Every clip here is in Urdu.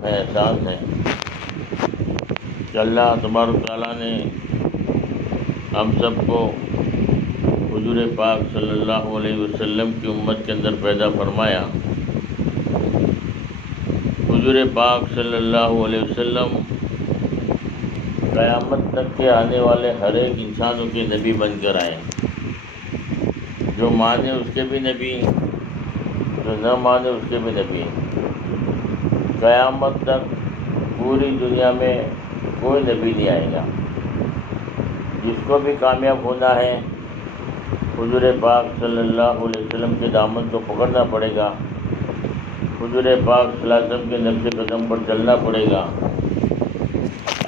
میں احساس ہے کہ اللہ تبارک تعالیٰ نے ہم سب کو حضور پاک صلی اللہ علیہ وسلم کی امت کے اندر پیدا فرمایا۔ حضور پاک صلی اللہ علیہ وسلم قیامت تک کے آنے والے ہر ایک انسانوں کے نبی بن کر آئے۔ جو مانے اس کے بھی نبی، جو نہ مانے اس کے بھی نبی۔ قیامت تک پوری دنیا میں کوئی نبی نہیں آئے گا۔ جس کو بھی کامیاب ہونا ہے حضور پاک صلی اللہ علیہ وسلم کے دامن کو پکڑنا پڑے گا، حضور پاک صلی اللہ علیہ وسلم کے نقش قدم پر چلنا پڑے گا،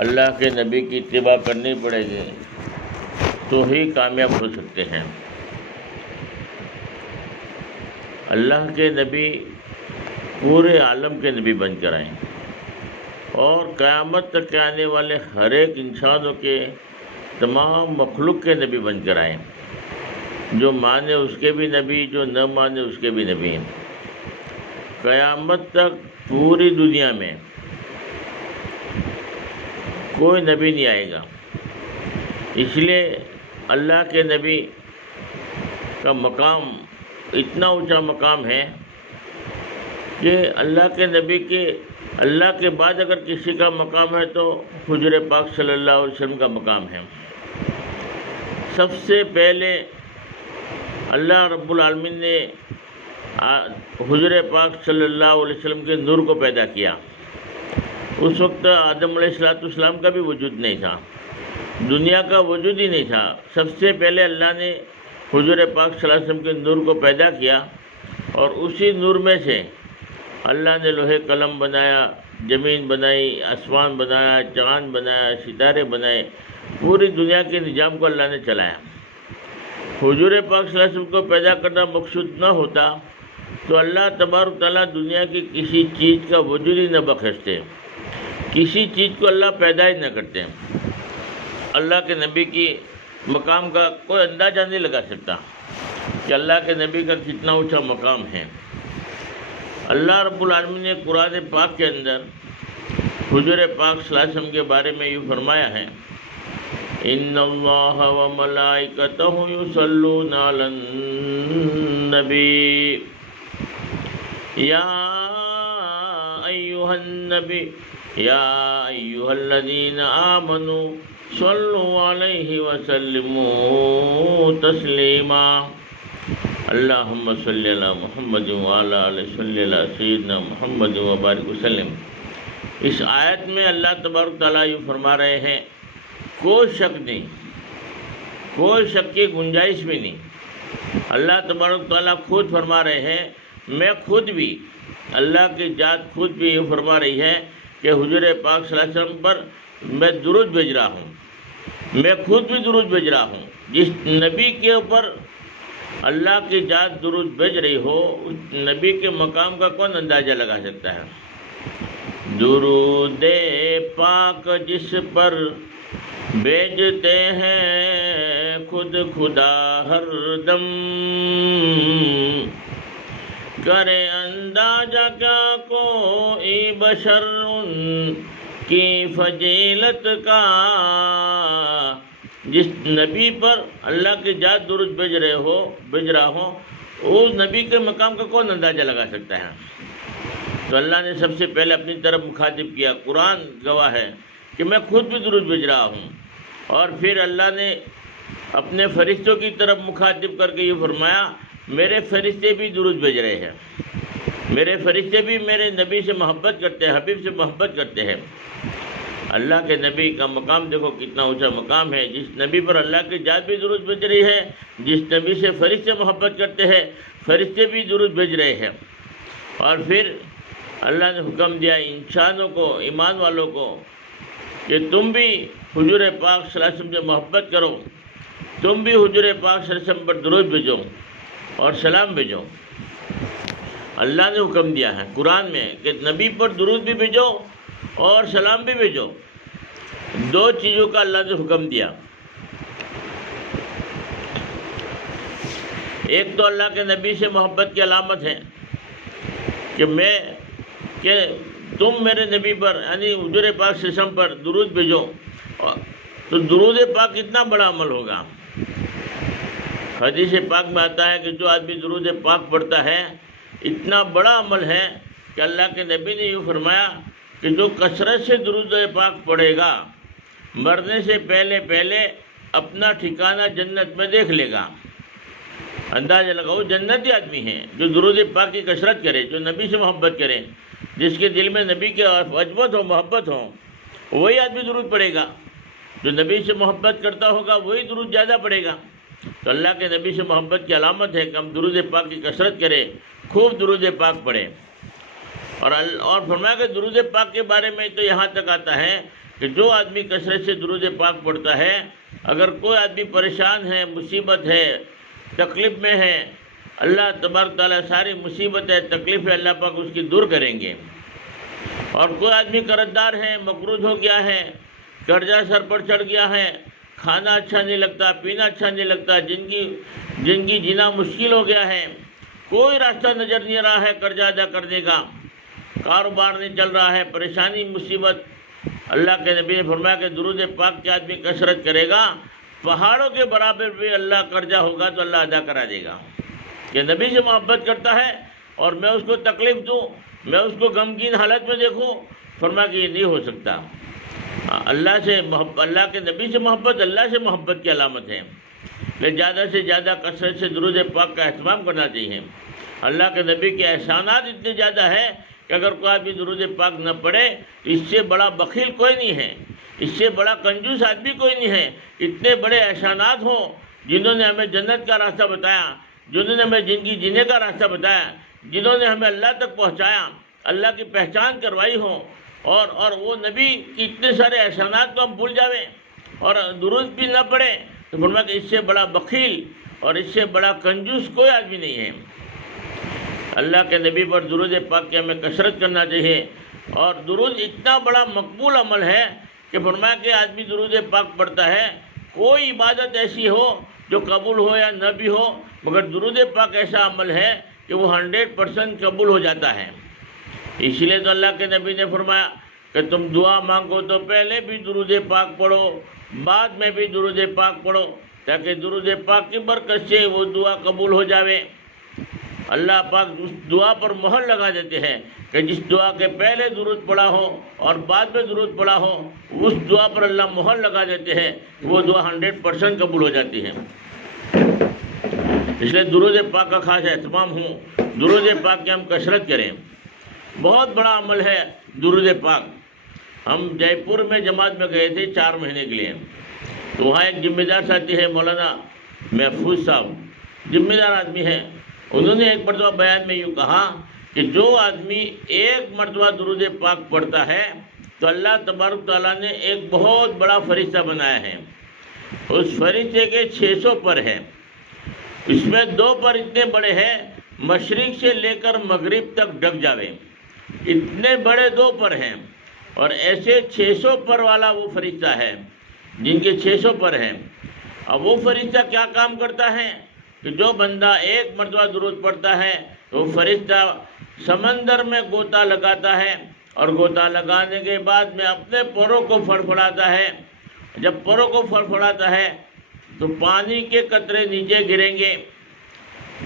اللہ کے نبی کی اتباع کرنی پڑے گی، تو ہی کامیاب ہو سکتے ہیں۔ اللہ کے نبی پورے عالم کے نبی بن کر آئیں اور قیامت تک کے آنے والے ہر ایک انسانوں کے تمام مخلوق کے نبی بن کر آئیں۔ جو مانے اس کے بھی نبی، جو نہ مانے اس کے بھی نبی۔ قیامت تک پوری دنیا میں کوئی نبی نہیں آئے گا۔ اس لیے اللہ کے نبی کا مقام اتنا اونچا مقام ہے کہ اللہ کے نبی کے اللہ کے بعد اگر کسی کا مقام ہے تو حضور پاک صلی اللہ علیہ وسلم کا مقام ہے۔ سب سے پہلے اللہ رب العالمین نے حضور پاک صلی اللہ علیہ وسلم کے نور کو پیدا کیا۔ اس وقت آدم علیہ السلام کا بھی وجود نہیں تھا، دنیا کا وجود ہی نہیں تھا۔ سب سے پہلے اللہ نے حضور پاک صلی اللہ علیہ وسلم کے نور کو پیدا کیا اور اسی نور میں سے اللہ نے لوہے قلم بنایا، زمین بنائی، آسمان بنایا، چاند بنایا، ستارے بنائے، پوری دنیا کے نظام کو اللہ نے چلایا۔ حضور پاک صلی اللہ علیہ وسلم کو پیدا کرنا مقصود نہ ہوتا تو اللہ تبارک تعالیٰ دنیا کی کسی چیز کا وجود ہی نہ بخشتے، کسی چیز کو اللہ پیدا ہی نہ کرتے۔ اللہ کے نبی کی مقام کا کوئی اندازہ نہیں لگا سکتا کہ اللہ کے نبی کا کتنا اونچا مقام ہے۔ اللہ رب العالمین نے قرآن پاک کے اندر حضور پاک صلی اللہ علیہ وسلم کے بارے میں یہ فرمایا ہے، ان اللہ و ملائکتہ یصلون علی النبی یا ایھا النبی یا ایھا الذین آمنوا صلوا علیہ وسلموا تسلیما اللہم صلی علی محمد وعلی آلہ صلی علی سیدنا محمد وبارک وسلم۔ اس آیت میں اللہ تبارک تعالیٰ یہ فرما رہے ہیں، کوئی شک نہیں، کوئی شک کی گنجائش بھی نہیں۔ اللہ تبارک تعالیٰ خود فرما رہے ہیں، میں خود بھی، اللہ کی ذات خود بھی یہ فرما رہی ہے کہ حضور پاک صلی اللہ علیہ وسلم پر میں درود بھیج رہا ہوں، میں خود بھی درود بھیج رہا ہوں۔ جس نبی کے اوپر اللہ کی ذات درود بھیج رہی ہو، اس نبی کے مقام کا کون اندازہ لگا سکتا ہے؟ درود پاک جس پر بھیجتے ہیں خود خدا ہر دم، کرے اندازہ کیا کوئی بشر ان کی فضیلت کا۔ جس نبی پر اللہ کی ذات درود بھیج رہا ہو، اس نبی کے مقام کا کون اندازہ لگا سکتا ہے؟ تو اللہ نے سب سے پہلے اپنی طرف مخاطب کیا، قرآن گواہ ہے کہ میں خود بھی درود بھیج رہا ہوں، اور پھر اللہ نے اپنے فرشتوں کی طرف مخاطب کر کے یہ فرمایا، میرے فرشتے بھی درود بھیج رہے ہیں، میرے فرشتے بھی میرے نبی سے محبت کرتے ہیں، حبیب سے محبت کرتے ہیں۔ اللہ کے نبی کا مقام دیکھو کتنا اونچا مقام ہے۔ جس نبی پر اللہ کی ذات بھی درود بھیج رہی ہے، جس نبی سے فرشتے محبت کرتے ہیں، فرشتے بھی درود بھیج رہے ہیں۔ اور پھر اللہ نے حکم دیا انسانوں کو، ایمان والوں کو، کہ تم بھی حضور پاک صلی اللہ علیہ وسلم سے محبت کرو، تم بھی حضور پاک صلی اللہ علیہ وسلم پر درود بھیجو اور سلام بھیجو۔ اللہ نے حکم دیا ہے قرآن میں کہ نبی پر درود بھی بھیجو اور سلام بھی بھیجو۔ دو چیزوں کا اللہ نے حکم دیا۔ ایک تو اللہ کے نبی سے محبت کی علامت ہے کہ تم میرے نبی پر یعنی حضور پاک صلی اللہ علیہ وسلم پر درود بھیجو، تو درود پاک کتنا بڑا عمل ہوگا۔ حدیث پاک میں آتا ہے کہ جو آدمی درود پاک پڑھتا ہے اتنا بڑا عمل ہے کہ اللہ کے نبی نے یہ فرمایا کہ جو کثرت سے درود پاک پڑھے گا مرنے سے پہلے پہلے اپنا ٹھکانہ جنت میں دیکھ لے گا۔ اندازہ لگاؤ، جنتی آدمی ہے جو درود پاک کی کثرت کرے، جو نبی سے محبت کرے، جس کے دل میں نبی کی عظمت ہو، محبت ہو، وہی آدمی درود پڑھے گا۔ جو نبی سے محبت کرتا ہوگا وہی درود زیادہ پڑھے گا۔ تو اللہ کے نبی سے محبت کی علامت ہے کہ ہم درود پاک کی کثرت کریں، خوب درود پاک پڑھیں۔ اور فرمایا کہ درود پاک کے بارے میں تو یہاں تک آتا ہے کہ جو آدمی کثرت سے درود پاک پڑھتا ہے، اگر کوئی آدمی پریشان ہے، مصیبت ہے، تکلیف میں ہے، اللہ تبارک تعالیٰ ساری مصیبت ہے، تکلیف ہے، اللہ پاک اس کی دور کریں گے۔ اور کوئی آدمی قرض دار ہے، مقروض ہو گیا ہے، قرضہ سر پر چڑھ گیا ہے، کھانا اچھا نہیں لگتا، پینا اچھا نہیں لگتا، زندگی جینا مشکل ہو گیا ہے، کوئی راستہ نظر نہیں آ رہا ہے قرضہ ادا کرنے کا، کاروبار نہیں چل رہا ہے، پریشانی مصیبت، اللہ کے نبی نے فرمایا کہ درود پاک کے آدمی کثرت کرے گا، پہاڑوں کے برابر بھی اللہ قرضہ ہوگا تو اللہ ادا کرا دے گا۔ کہ نبی سے محبت کرتا ہے اور میں اس کو تکلیف دوں، میں اس کو غمگین حالت میں دیکھوں، فرمایا کہ یہ نہیں ہو سکتا۔ اللہ کے نبی سے محبت اللہ سے محبت کی علامت ہے، لیکن زیادہ سے زیادہ کثرت سے درود پاک کا اہتمام کرنا چاہیے۔ اللہ کے نبی کے احسانات اتنے زیادہ ہیں کہ اگر کوئی آدمی درود پاک نہ پڑھے تو اس سے بڑا بخیل کوئی نہیں ہے، اس سے بڑا کنجوس آدمی کوئی نہیں ہے۔ اتنے بڑے احسانات ہوں جنہوں نے ہمیں جنت کا راستہ بتایا، جنہوں نے ہمیں زندگی جینے کا راستہ بتایا، جنہوں نے ہمیں اللہ تک پہنچایا، اللہ کی پہچان کروائی ہو، اور وہ نبی کی اتنے سارے احسانات کو ہم بھول جاویں اور درود بھی نہ پڑھیں، تو فرمایا کہ اس سے بڑا بخیل اور اس سے بڑا کنجوس کوئی آدمی نہیں ہے۔ اللہ کے نبی پر درود پاک کی ہمیں کثرت کرنا چاہیے، اور درود اتنا بڑا مقبول عمل ہے کہ فرمایا کہ آدمی درود پاک پڑھتا ہے، کوئی عبادت ایسی ہو جو قبول ہو یا نہ بھی ہو، مگر درود پاک ایسا عمل ہے کہ وہ 100% قبول ہو جاتا ہے۔ اس لیے تو اللہ کے نبی نے فرمایا کہ تم دعا مانگو تو پہلے بھی درود پاک پڑھو، بعد میں بھی درود پاک پڑھو، تاکہ درود پاک کی برکت سے وہ دعا قبول ہو جاوے۔ اللہ پاک اس دعا پر مہر لگا دیتے ہیں کہ جس دعا کے پہلے درود پڑھا ہو اور بعد میں درود پڑھا ہو، اس دعا پر اللہ مہر لگا دیتے ہیں، وہ دعا 100% قبول ہو جاتی ہے۔ اس لیے درود پاک کا خاص اہتمام ہوں، درود پاک کی ہم کثرت کریں۔ بہت بڑا عمل ہے درود پاک۔ ہم جے پور میں جماعت میں گئے تھے 4 مہینے کے لیے، تو وہاں ایک ذمہ دار ساتھی ہے مولانا محفوظ صاحب، ذمہ دار آدمی ہے۔ انہوں نے ایک مرتبہ بیان میں یوں کہا کہ جو آدمی ایک مرتبہ درود پاک پڑھتا ہے تو اللہ تبارک تعالیٰ نے ایک بہت بڑا فرشتہ بنایا ہے، اس فرشتے کے 600 پر ہیں، اس میں 2 پر اتنے بڑے ہیں مشرق سے لے کر مغرب تک ڈھک جاوے، اتنے بڑے 2 پر ہیں، اور ایسے 600 پر والا وہ فرشتہ ہے جن کے 600 پر ہیں۔ اب وہ فرشتہ کیا کام کرتا ہے کہ جو بندہ ایک مرتبہ درود پڑھتا ہے تو وہ فرشتہ سمندر میں غوطہ لگاتا ہے، اور غوطہ لگانے کے بعد میں اپنے پروں کو پھڑپھڑاتا ہے۔ جب پروں کو پھڑپھڑاتا ہے تو پانی کے قطرے نیچے گریں گے،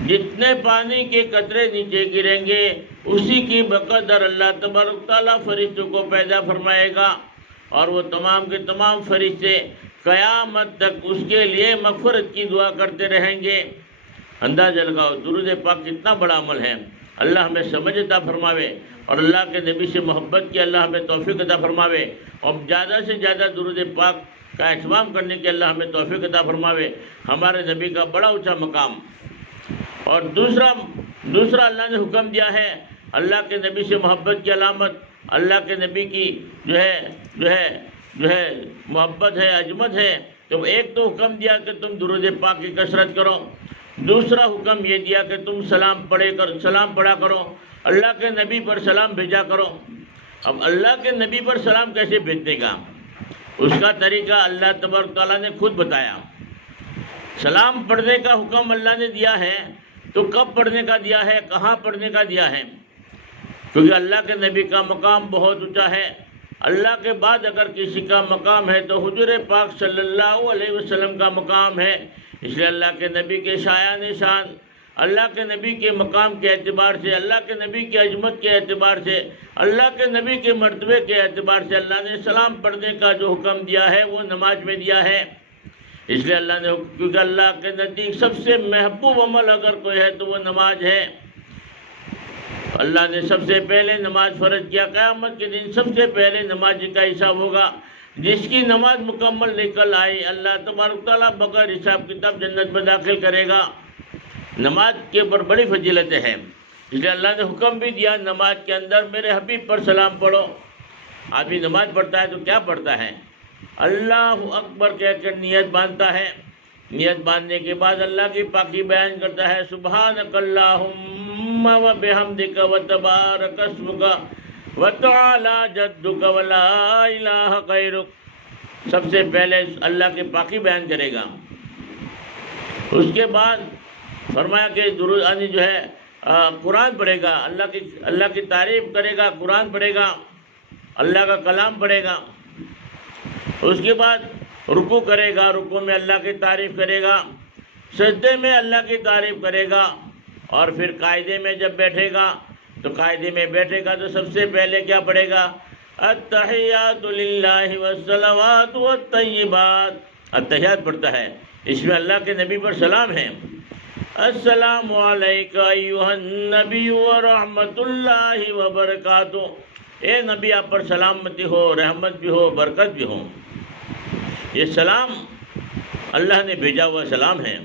جتنے پانی کے قطرے نیچے گریں گے اسی کی بقدر اللہ تبارک تعالیٰ فرشتوں کو پیدا فرمائے گا، اور وہ تمام کے تمام فرشتے قیامت تک اس کے لیے مغفرت کی دعا کرتے رہیں گے۔ اندازہ لگاؤ درود پاک کتنا بڑا عمل ہے۔ اللہ ہمیں سمجھ عطا فرماوے، اور اللہ کے نبی سے محبت کی اللہ ہمیں توفیق عطا فرماوے، اور زیادہ سے زیادہ درود پاک کا اہتمام کرنے کی اللہ ہمیں توفیق عطا فرماوے۔ ہمارے نبی کا بڑا اونچا مقام۔ اور دوسرا اللہ نے حکم دیا ہے، اللہ کے نبی سے محبت کی علامت اللہ کے نبی کی جو ہے محبت ہے، عظمت ہے۔ تو ایک تو حکم دیا کہ تم درود پاک کی کثرت کرو، دوسرا حکم یہ دیا کہ تم سلام پڑھا کرو، اللہ کے نبی پر سلام بھیجا کرو۔ اب اللہ کے نبی پر سلام کیسے بھیجنے کا، اس کا طریقہ اللہ تبارک تعالیٰ نے خود بتایا۔ سلام پڑھنے کا حکم اللہ نے دیا ہے، تو کب پڑھنے کا دیا ہے، کہاں پڑھنے کا دیا ہے؟ کیونکہ اللہ کے نبی کا مقام بہت اونچا ہے۔ اللہ کے بعد اگر کسی کا مقام ہے تو حضور پاک صلی اللہ علیہ وسلم کا مقام ہے۔ اس لیے اللہ کے نبی کے شایان شان، اللہ کے نبی کے مقام کے اعتبار سے، اللہ کے نبی کی عظمت کے اعتبار سے، اللہ کے نبی کے مرتبے کے اعتبار سے اللہ نے سلام پڑھنے کا جو حکم دیا ہے وہ نماز میں دیا ہے۔ اس لیے اللہ نے، کیونکہ اللہ کے نزدیک سب سے محبوب عمل اگر کوئی ہے تو وہ نماز ہے۔ اللہ نے سب سے پہلے نماز فرض کیا۔ قیامت کے دن سب سے پہلے نماز کا حساب ہوگا۔ جس کی نماز مکمل نکل آئی اللہ تبارک تعالیٰ بغیر حساب کتاب جنت میں داخل کرے گا۔ نماز کے اوپر بڑی فضیلتیں ہیں، اس لیے اللہ نے حکم بھی دیا نماز کے اندر میرے حبیب پر سلام پڑھو۔ آدمی نماز پڑھتا ہے تو کیا پڑھتا ہے؟ اللہ اکبر کہہ کر نیت باندھتا ہے۔ نیت باندھنے کے بعد اللہ کی پاکی بیان کرتا ہے، سبحانک اللہم و بحمدک و تبارک اسمک و تعالی جدک و لا الہ غیرک۔ سب سے پہلے اللہ کی پاکی بیان کرے گا۔ اس کے بعد فرمایا کہ درود جو ہے قرآن پڑھے گا، اللہ کی تعریف کرے گا، قرآن پڑھے گا، اللہ کا کلام پڑھے گا۔ اس کے بعد رکوع کرے گا، رکوع میں اللہ کی تعریف کرے گا، سجدے میں اللہ کی تعریف کرے گا، اور پھر قاعدے میں جب بیٹھے گا تو قاعدے میں بیٹھے گا تو سب سے پہلے کیا پڑھے گا؟ التحیات للہ والصلوات والطیبات۔ التحیات پڑھتا ہے، اس میں اللہ کے نبی پر سلام ہے۔ السلام علیکہ ایھا النبی ورحمۃ اللہ وبرکاتہ۔ اے نبی آپ پر سلامتی ہو، رحمت بھی ہو، برکت بھی ہو۔ یہ سلام اللہ نے بھیجا ہوا سلام ہے۔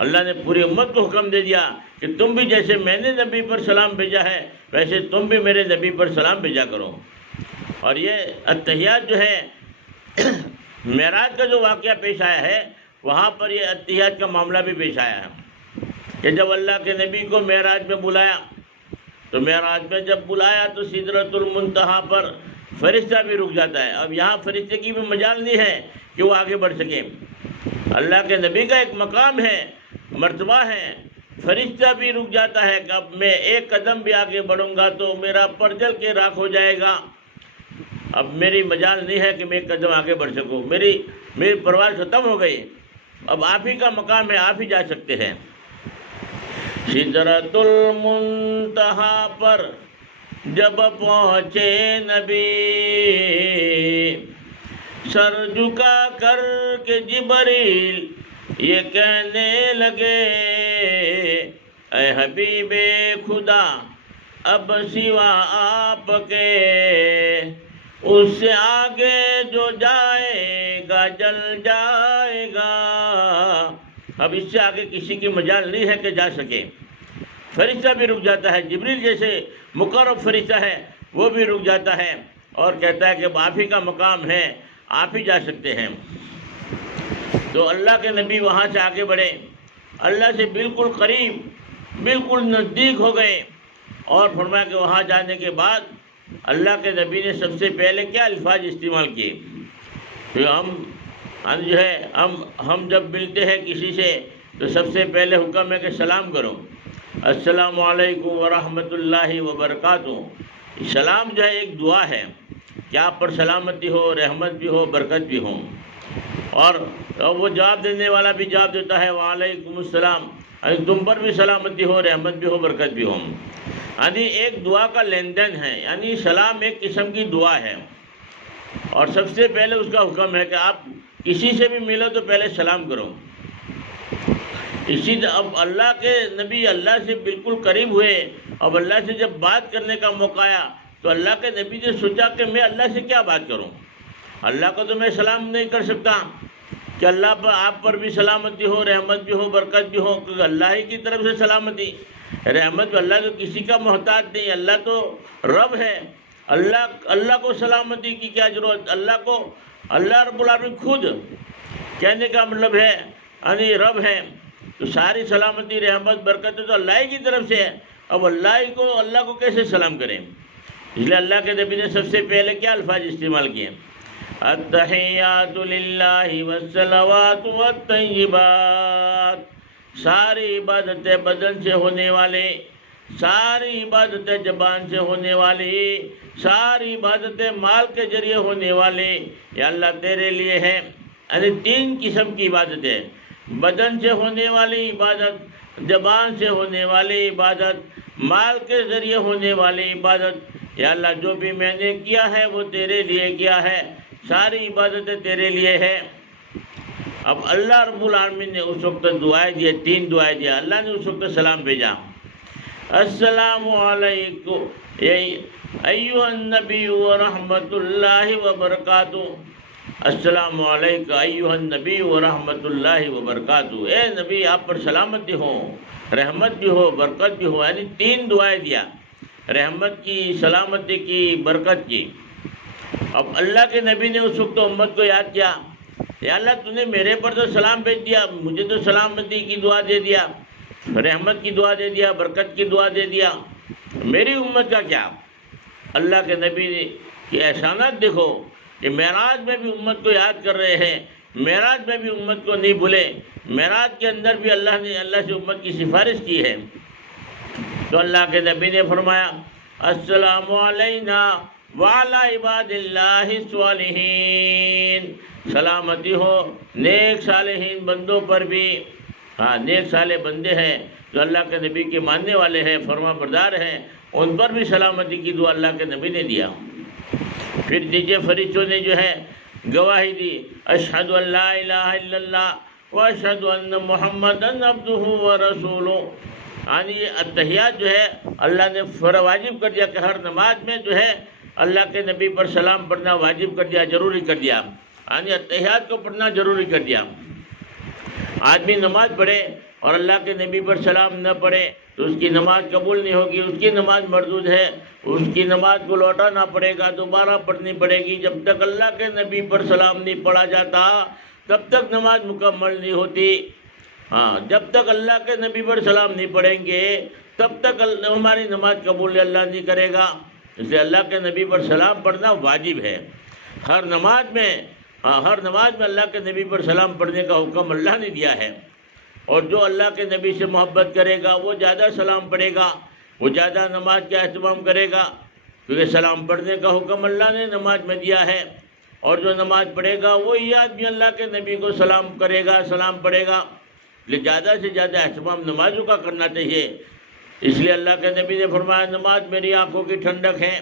اللہ نے پوری امت کو حکم دے دیا کہ تم بھی جیسے میں نے نبی پر سلام بھیجا ہے ویسے تم بھی میرے نبی پر سلام بھیجا کرو۔ اور یہ التحیات جو ہے معراج کا جو واقعہ پیش آیا ہے وہاں پر یہ التحیات کا معاملہ بھی پیش آیا ہے کہ جب اللہ کے نبی کو معراج میں بلایا تو معراج میں جب بلایا تو سدرۃ المنتہا پر فرشتہ بھی رک جاتا ہے۔ اب یہاں فرشتے کی بھی مجال نہیں ہے کہ وہ آگے بڑھ سکے۔ اللہ کے نبی کا ایک مقام ہے، مرتبہ ہے، فرشتہ بھی رک جاتا ہے کہ اب میں ایک قدم بھی آگے بڑھوں گا تو میرا پر جل کے راکھ ہو جائے گا۔ اب میری مجال نہیں ہے کہ میں ایک قدم آگے بڑھ سکوں، میری پرواز ختم ہو گئی، اب آپ ہی کا مقام ہے، آپ ہی جا سکتے ہیں۔ سدرۃ المنتہا پر جب پہنچے نبی، سر جھکا کر کے جبریل یہ کہنے لگے، اے حبیب خدا اب سوا آپ کے اس سے آگے جو جائے گا جل جائے گا۔ اب اس سے آگے کسی کی مجال نہیں ہے کہ جا سکے۔ فرشتہ بھی رک جاتا ہے، جبریل جیسے مقرب فرشتہ ہے وہ بھی رک جاتا ہے اور کہتا ہے کہ آپ ہی کا مقام ہے، آپ ہی جا سکتے ہیں۔ تو اللہ کے نبی وہاں سے آگے بڑھے، اللہ سے بالکل قریب، بالکل نزدیک ہو گئے، اور فرمایا کہ وہاں جانے کے بعد اللہ کے نبی نے سب سے پہلے کیا الفاظ استعمال کیے کہ ہم جب ملتے ہیں کسی سے تو سب سے پہلے حکم ہے کہ سلام کرو، السلام علیکم ورحمۃ اللہ وبرکاتہ۔ سلام جو ہے ایک دعا ہے کہ آپ پر سلامتی ہو، رحمت بھی ہو، برکت بھی ہو، اور وہ جواب دینے والا بھی جواب دیتا ہے وعلیکم السلام، تم پر بھی سلامتی ہو، رحمت بھی ہو، برکت بھی ہو۔ یعنی ایک دعا کا لین دین ہے، یعنی سلام ایک قسم کی دعا ہے، اور سب سے پہلے اس کا حکم ہے کہ آپ کسی سے بھی ملو تو پہلے سلام کرو۔ اب اللہ کے نبی اللہ سے بالکل قریب ہوئے، اب اللہ سے جب بات کرنے کا موقع آیا تو اللہ کے نبی نے سوچا کہ میں اللہ سے کیا بات کروں، اللہ کو تو میں سلام نہیں کر سکتا کہ اللہ پر آپ پر بھی سلامتی ہو، رحمت بھی ہو، برکت بھی ہو، کیونکہ اللہ ہی کی طرف سے سلامتی رحمت، اللہ تو کسی کا محتاج نہیں، اللہ تو رب ہے، اللہ کو سلامتی کی کیا ضرورت، اللہ رب العالمین خود کہنے کا مطلب ہے یعنی رب ہے، تو ساری سلامتی رحمت برکت تو اللہ ہی کی طرف سے ہے۔ اب اللہ کو کیسے سلام کریں؟ اس لیے اللہ کے نبی نے سب سے پہلے کیا الفاظ استعمال کیے؟ التحیات للہ والصلوات والطیبات۔ ساری عبادتیں بدن سے ہونے والے ساری عبادتیں زبان سے ہونے والی، ساری عبادتیں مال کے ذریعے ہونے والی، یا اللہ تیرے لیے ہے۔ یعنی 3 قسم کی عبادتیں، بدن سے ہونے والی عبادت، زبان سے ہونے والی عبادت، مال کے ذریعے ہونے والی عبادت۔ یا اللہ جو بھی میں نے کیا ہے وہ تیرے لیے کیا ہے، ساری عبادتیں تیرے لیے ہے۔ اب اللہ رب العالمین نے اس وقت دعائیں دی، 3 دعائیں دیا۔ اللہ نے اس وقت سلام بھیجا، السلام علیکم ایھا النبی ورحمۃ اللہ وبرکاتہ، السلام علیکم ایھا النبی ورحمۃ اللہ وبرکاتہ، اے نبی آپ پر سلامتی ہو، رحمت بھی ہو، برکت بھی ہو۔ یعنی 3 دعائیں دیا، رحمت کی، سلامتی کی، برکت کی۔ اب اللہ کے نبی نے اس وقت امت کو یاد کیا، یا اللہ تو نے میرے پر تو سلام بھیج دیا، مجھے تو سلامتی کی دعا دے دیا، رحمت کی دعا دے دیا، برکت کی دعا دے دیا، میری امت کا کیا؟ اللہ کے نبی نے کہ احسانات دیکھو کہ معراج میں بھی امت کو یاد کر رہے ہیں، معراج میں بھی امت کو نہیں بھولے، معراج کے اندر بھی اللہ نے اللہ سے امت کی سفارش کی ہے۔ تو اللہ کے نبی نے فرمایا السلام علینا وعلی عباد اللہ الصالحین، سلامتی ہو نیک صالحین بندوں پر بھی۔ ہاں، نیک صالح بندے ہیں جو اللہ کے نبی کے ماننے والے ہیں، فرما بردار ہیں، ان پر بھی سلامتی کی دعا اللہ کے نبی نے دیا۔ پھر نیچے فرشتوں نے جو ہے گواہی دی، اشہد ان لا الہ الا اللہ واشہد ان محمدًا عبدہ ورسولہ۔ یعنی یہ اتحیات جو ہے اللہ نے واجب کر دیا کہ ہر نماز میں جو ہے اللہ کے نبی پر سلام پڑھنا واجب کر دیا، ضروری کر دیا، یعنی اتحیات کو پڑھنا ضروری کر دیا۔ آدمی نماز پڑھے اور اللہ کے نبی پر سلام نہ پڑھے تو اس کی نماز قبول نہیں ہوگی، اس کی نماز مردود ہے، اس کی نماز کو لوٹانا پڑے گا، دوبارہ پڑھنی پڑے گی۔ جب تک اللہ کے نبی پر سلام نہیں پڑھا جاتا تب تک نماز مکمل نہیں ہوتی۔ ہاں، جب تک اللہ کے نبی پر سلام نہیں پڑھیں گے تب تک ہماری نماز قبول اللہ نہیں کرے گا۔ اس لیے اللہ کے نبی پر سلام پڑھنا واجب ہے۔ ہر نماز میں اللہ کے نبی پر سلام پڑھنے کا حکم اللہ نے دیا ہے، اور جو اللہ کے نبی سے محبت کرے گا وہ زیادہ سلام پڑھے گا، وہ زیادہ نماز کا اہتمام کرے گا، کیونکہ سلام پڑھنے کا حکم اللہ نے نماز میں دیا ہے۔ اور جو نماز پڑھے گا وہی آدمی اللہ کے نبی کو سلام کرے گا، سلام پڑھے گا۔ لیکن زیادہ سے زیادہ اہتمام نمازوں کا کرنا چاہیے۔ اس لیے اللہ کے نبی نے فرمایا نماز میری آنکھوں کی ٹھنڈک ہے۔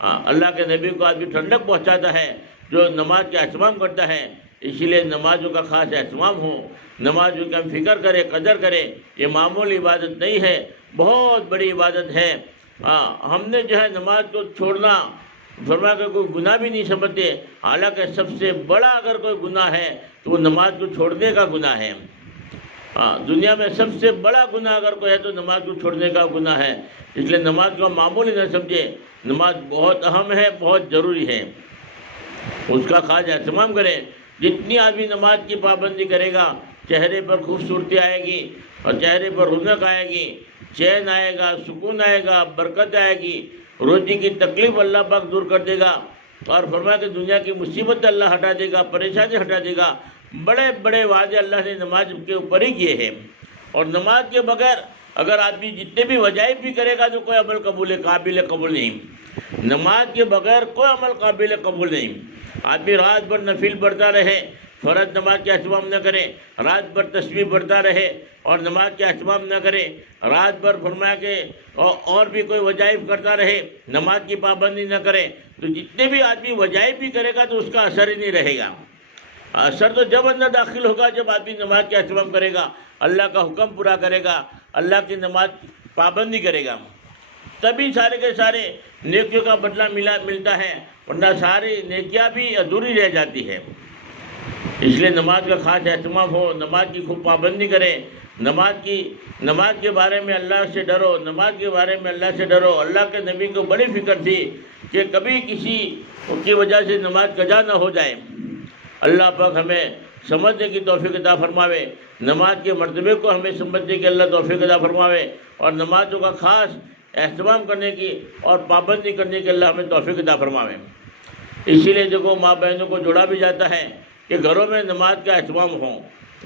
اللہ کے نبی کو آدمی ٹھنڈک پہنچاتا ہے جو نماز کا اہتمام کرتا ہے۔ اسی لیے نمازوں کا خاص اہتمام ہو، نمازوں کی ہم فکر کریں، قدر کریں۔ یہ معمولی عبادت نہیں ہے، بہت بڑی عبادت ہے۔ ہم نے جو ہے نماز کو چھوڑنا فرمایا کہ کوئی گناہ بھی نہیں سمجھتے، حالانکہ سب سے بڑا اگر کوئی گناہ ہے تو وہ نماز کو چھوڑنے کا گناہ ہے۔ دنیا میں سب سے بڑا گناہ اگر کوئی ہے تو نماز کو چھوڑنے کا گناہ ہے۔ اس لیے نماز کو معمولی نہ سمجھے، نماز بہت اہم ہے، بہت ضروری ہے، اس کا خاص اہتمام کریں۔ جتنی آدمی نماز کی پابندی کرے گا چہرے پر خوبصورتی آئے گی، اور چہرے پر رونق آئے گی، چین آئے گا، سکون آئے گا، برکت آئے گی، روزی کی تکلیف اللہ پاک دور کر دے گا، اور فرمایا کہ دنیا کی مصیبت اللہ ہٹا دے گا، پریشانی ہٹا دے گا۔ بڑے بڑے وعدے اللہ نے نماز کے اوپر ہی کیے ہیں۔ اور نماز کے بغیر اگر آدمی جتنے بھی وظائف بھی کرے گا تو کوئی عمل قابل قبول نہیں۔ نماز کے بغیر کوئی عمل قابل قبول نہیں۔ آدمی رات بھر نفل پڑھتا رہے، فرض نماز کا اہتمام نہ کرے، رات بھر تسبیح پڑھتا رہے اور نماز کا اہتمام نہ کرے، رات بھر فرمایا کہ اور بھی کوئی وظائف کرتا رہے، نماز کی پابندی نہ کرے، تو جتنے بھی آدمی وظائف بھی کرے گا تو اس کا اثر ہی نہیں رہے گا۔ اثر تو جب اندر داخل ہوگا جب آدمی نماز کا اہتمام کرے گا، اللہ کا حکم پورا کرے گا، اللہ کی نماز پابندی کرے گا، تبھی سارے کے سارے نیکیوں کا بدلہ ملتا ہے، ورنہ ساری نیکیاں بھی ادھوری رہ جاتی ہے۔ اس لیے نماز کا خاص اہتمام ہو، نماز کی خوب پابندی کریں، نماز کے بارے میں اللہ سے ڈرو، نماز کے بارے میں اللہ سے ڈرو۔ اللہ کے نبی کو بڑی فکر تھی کہ کبھی کسی کی وجہ سے نماز قضا نہ ہو جائے۔ اللہ پاک ہمیں سمجھنے کی توفیق عطا فرماوے، نماز کے مرتبے کو ہمیں سمجھنے کی اللہ توفیق عطا فرماوے، اور نمازوں کا خاص اہتمام کرنے کی اور پابندی کرنے کی اللہ ہمیں توفیق عطا فرماوے۔ اسی لیے دیکھو ماں بہنوں کو جوڑا بھی جاتا ہے کہ گھروں میں نماز کا اہتمام ہو،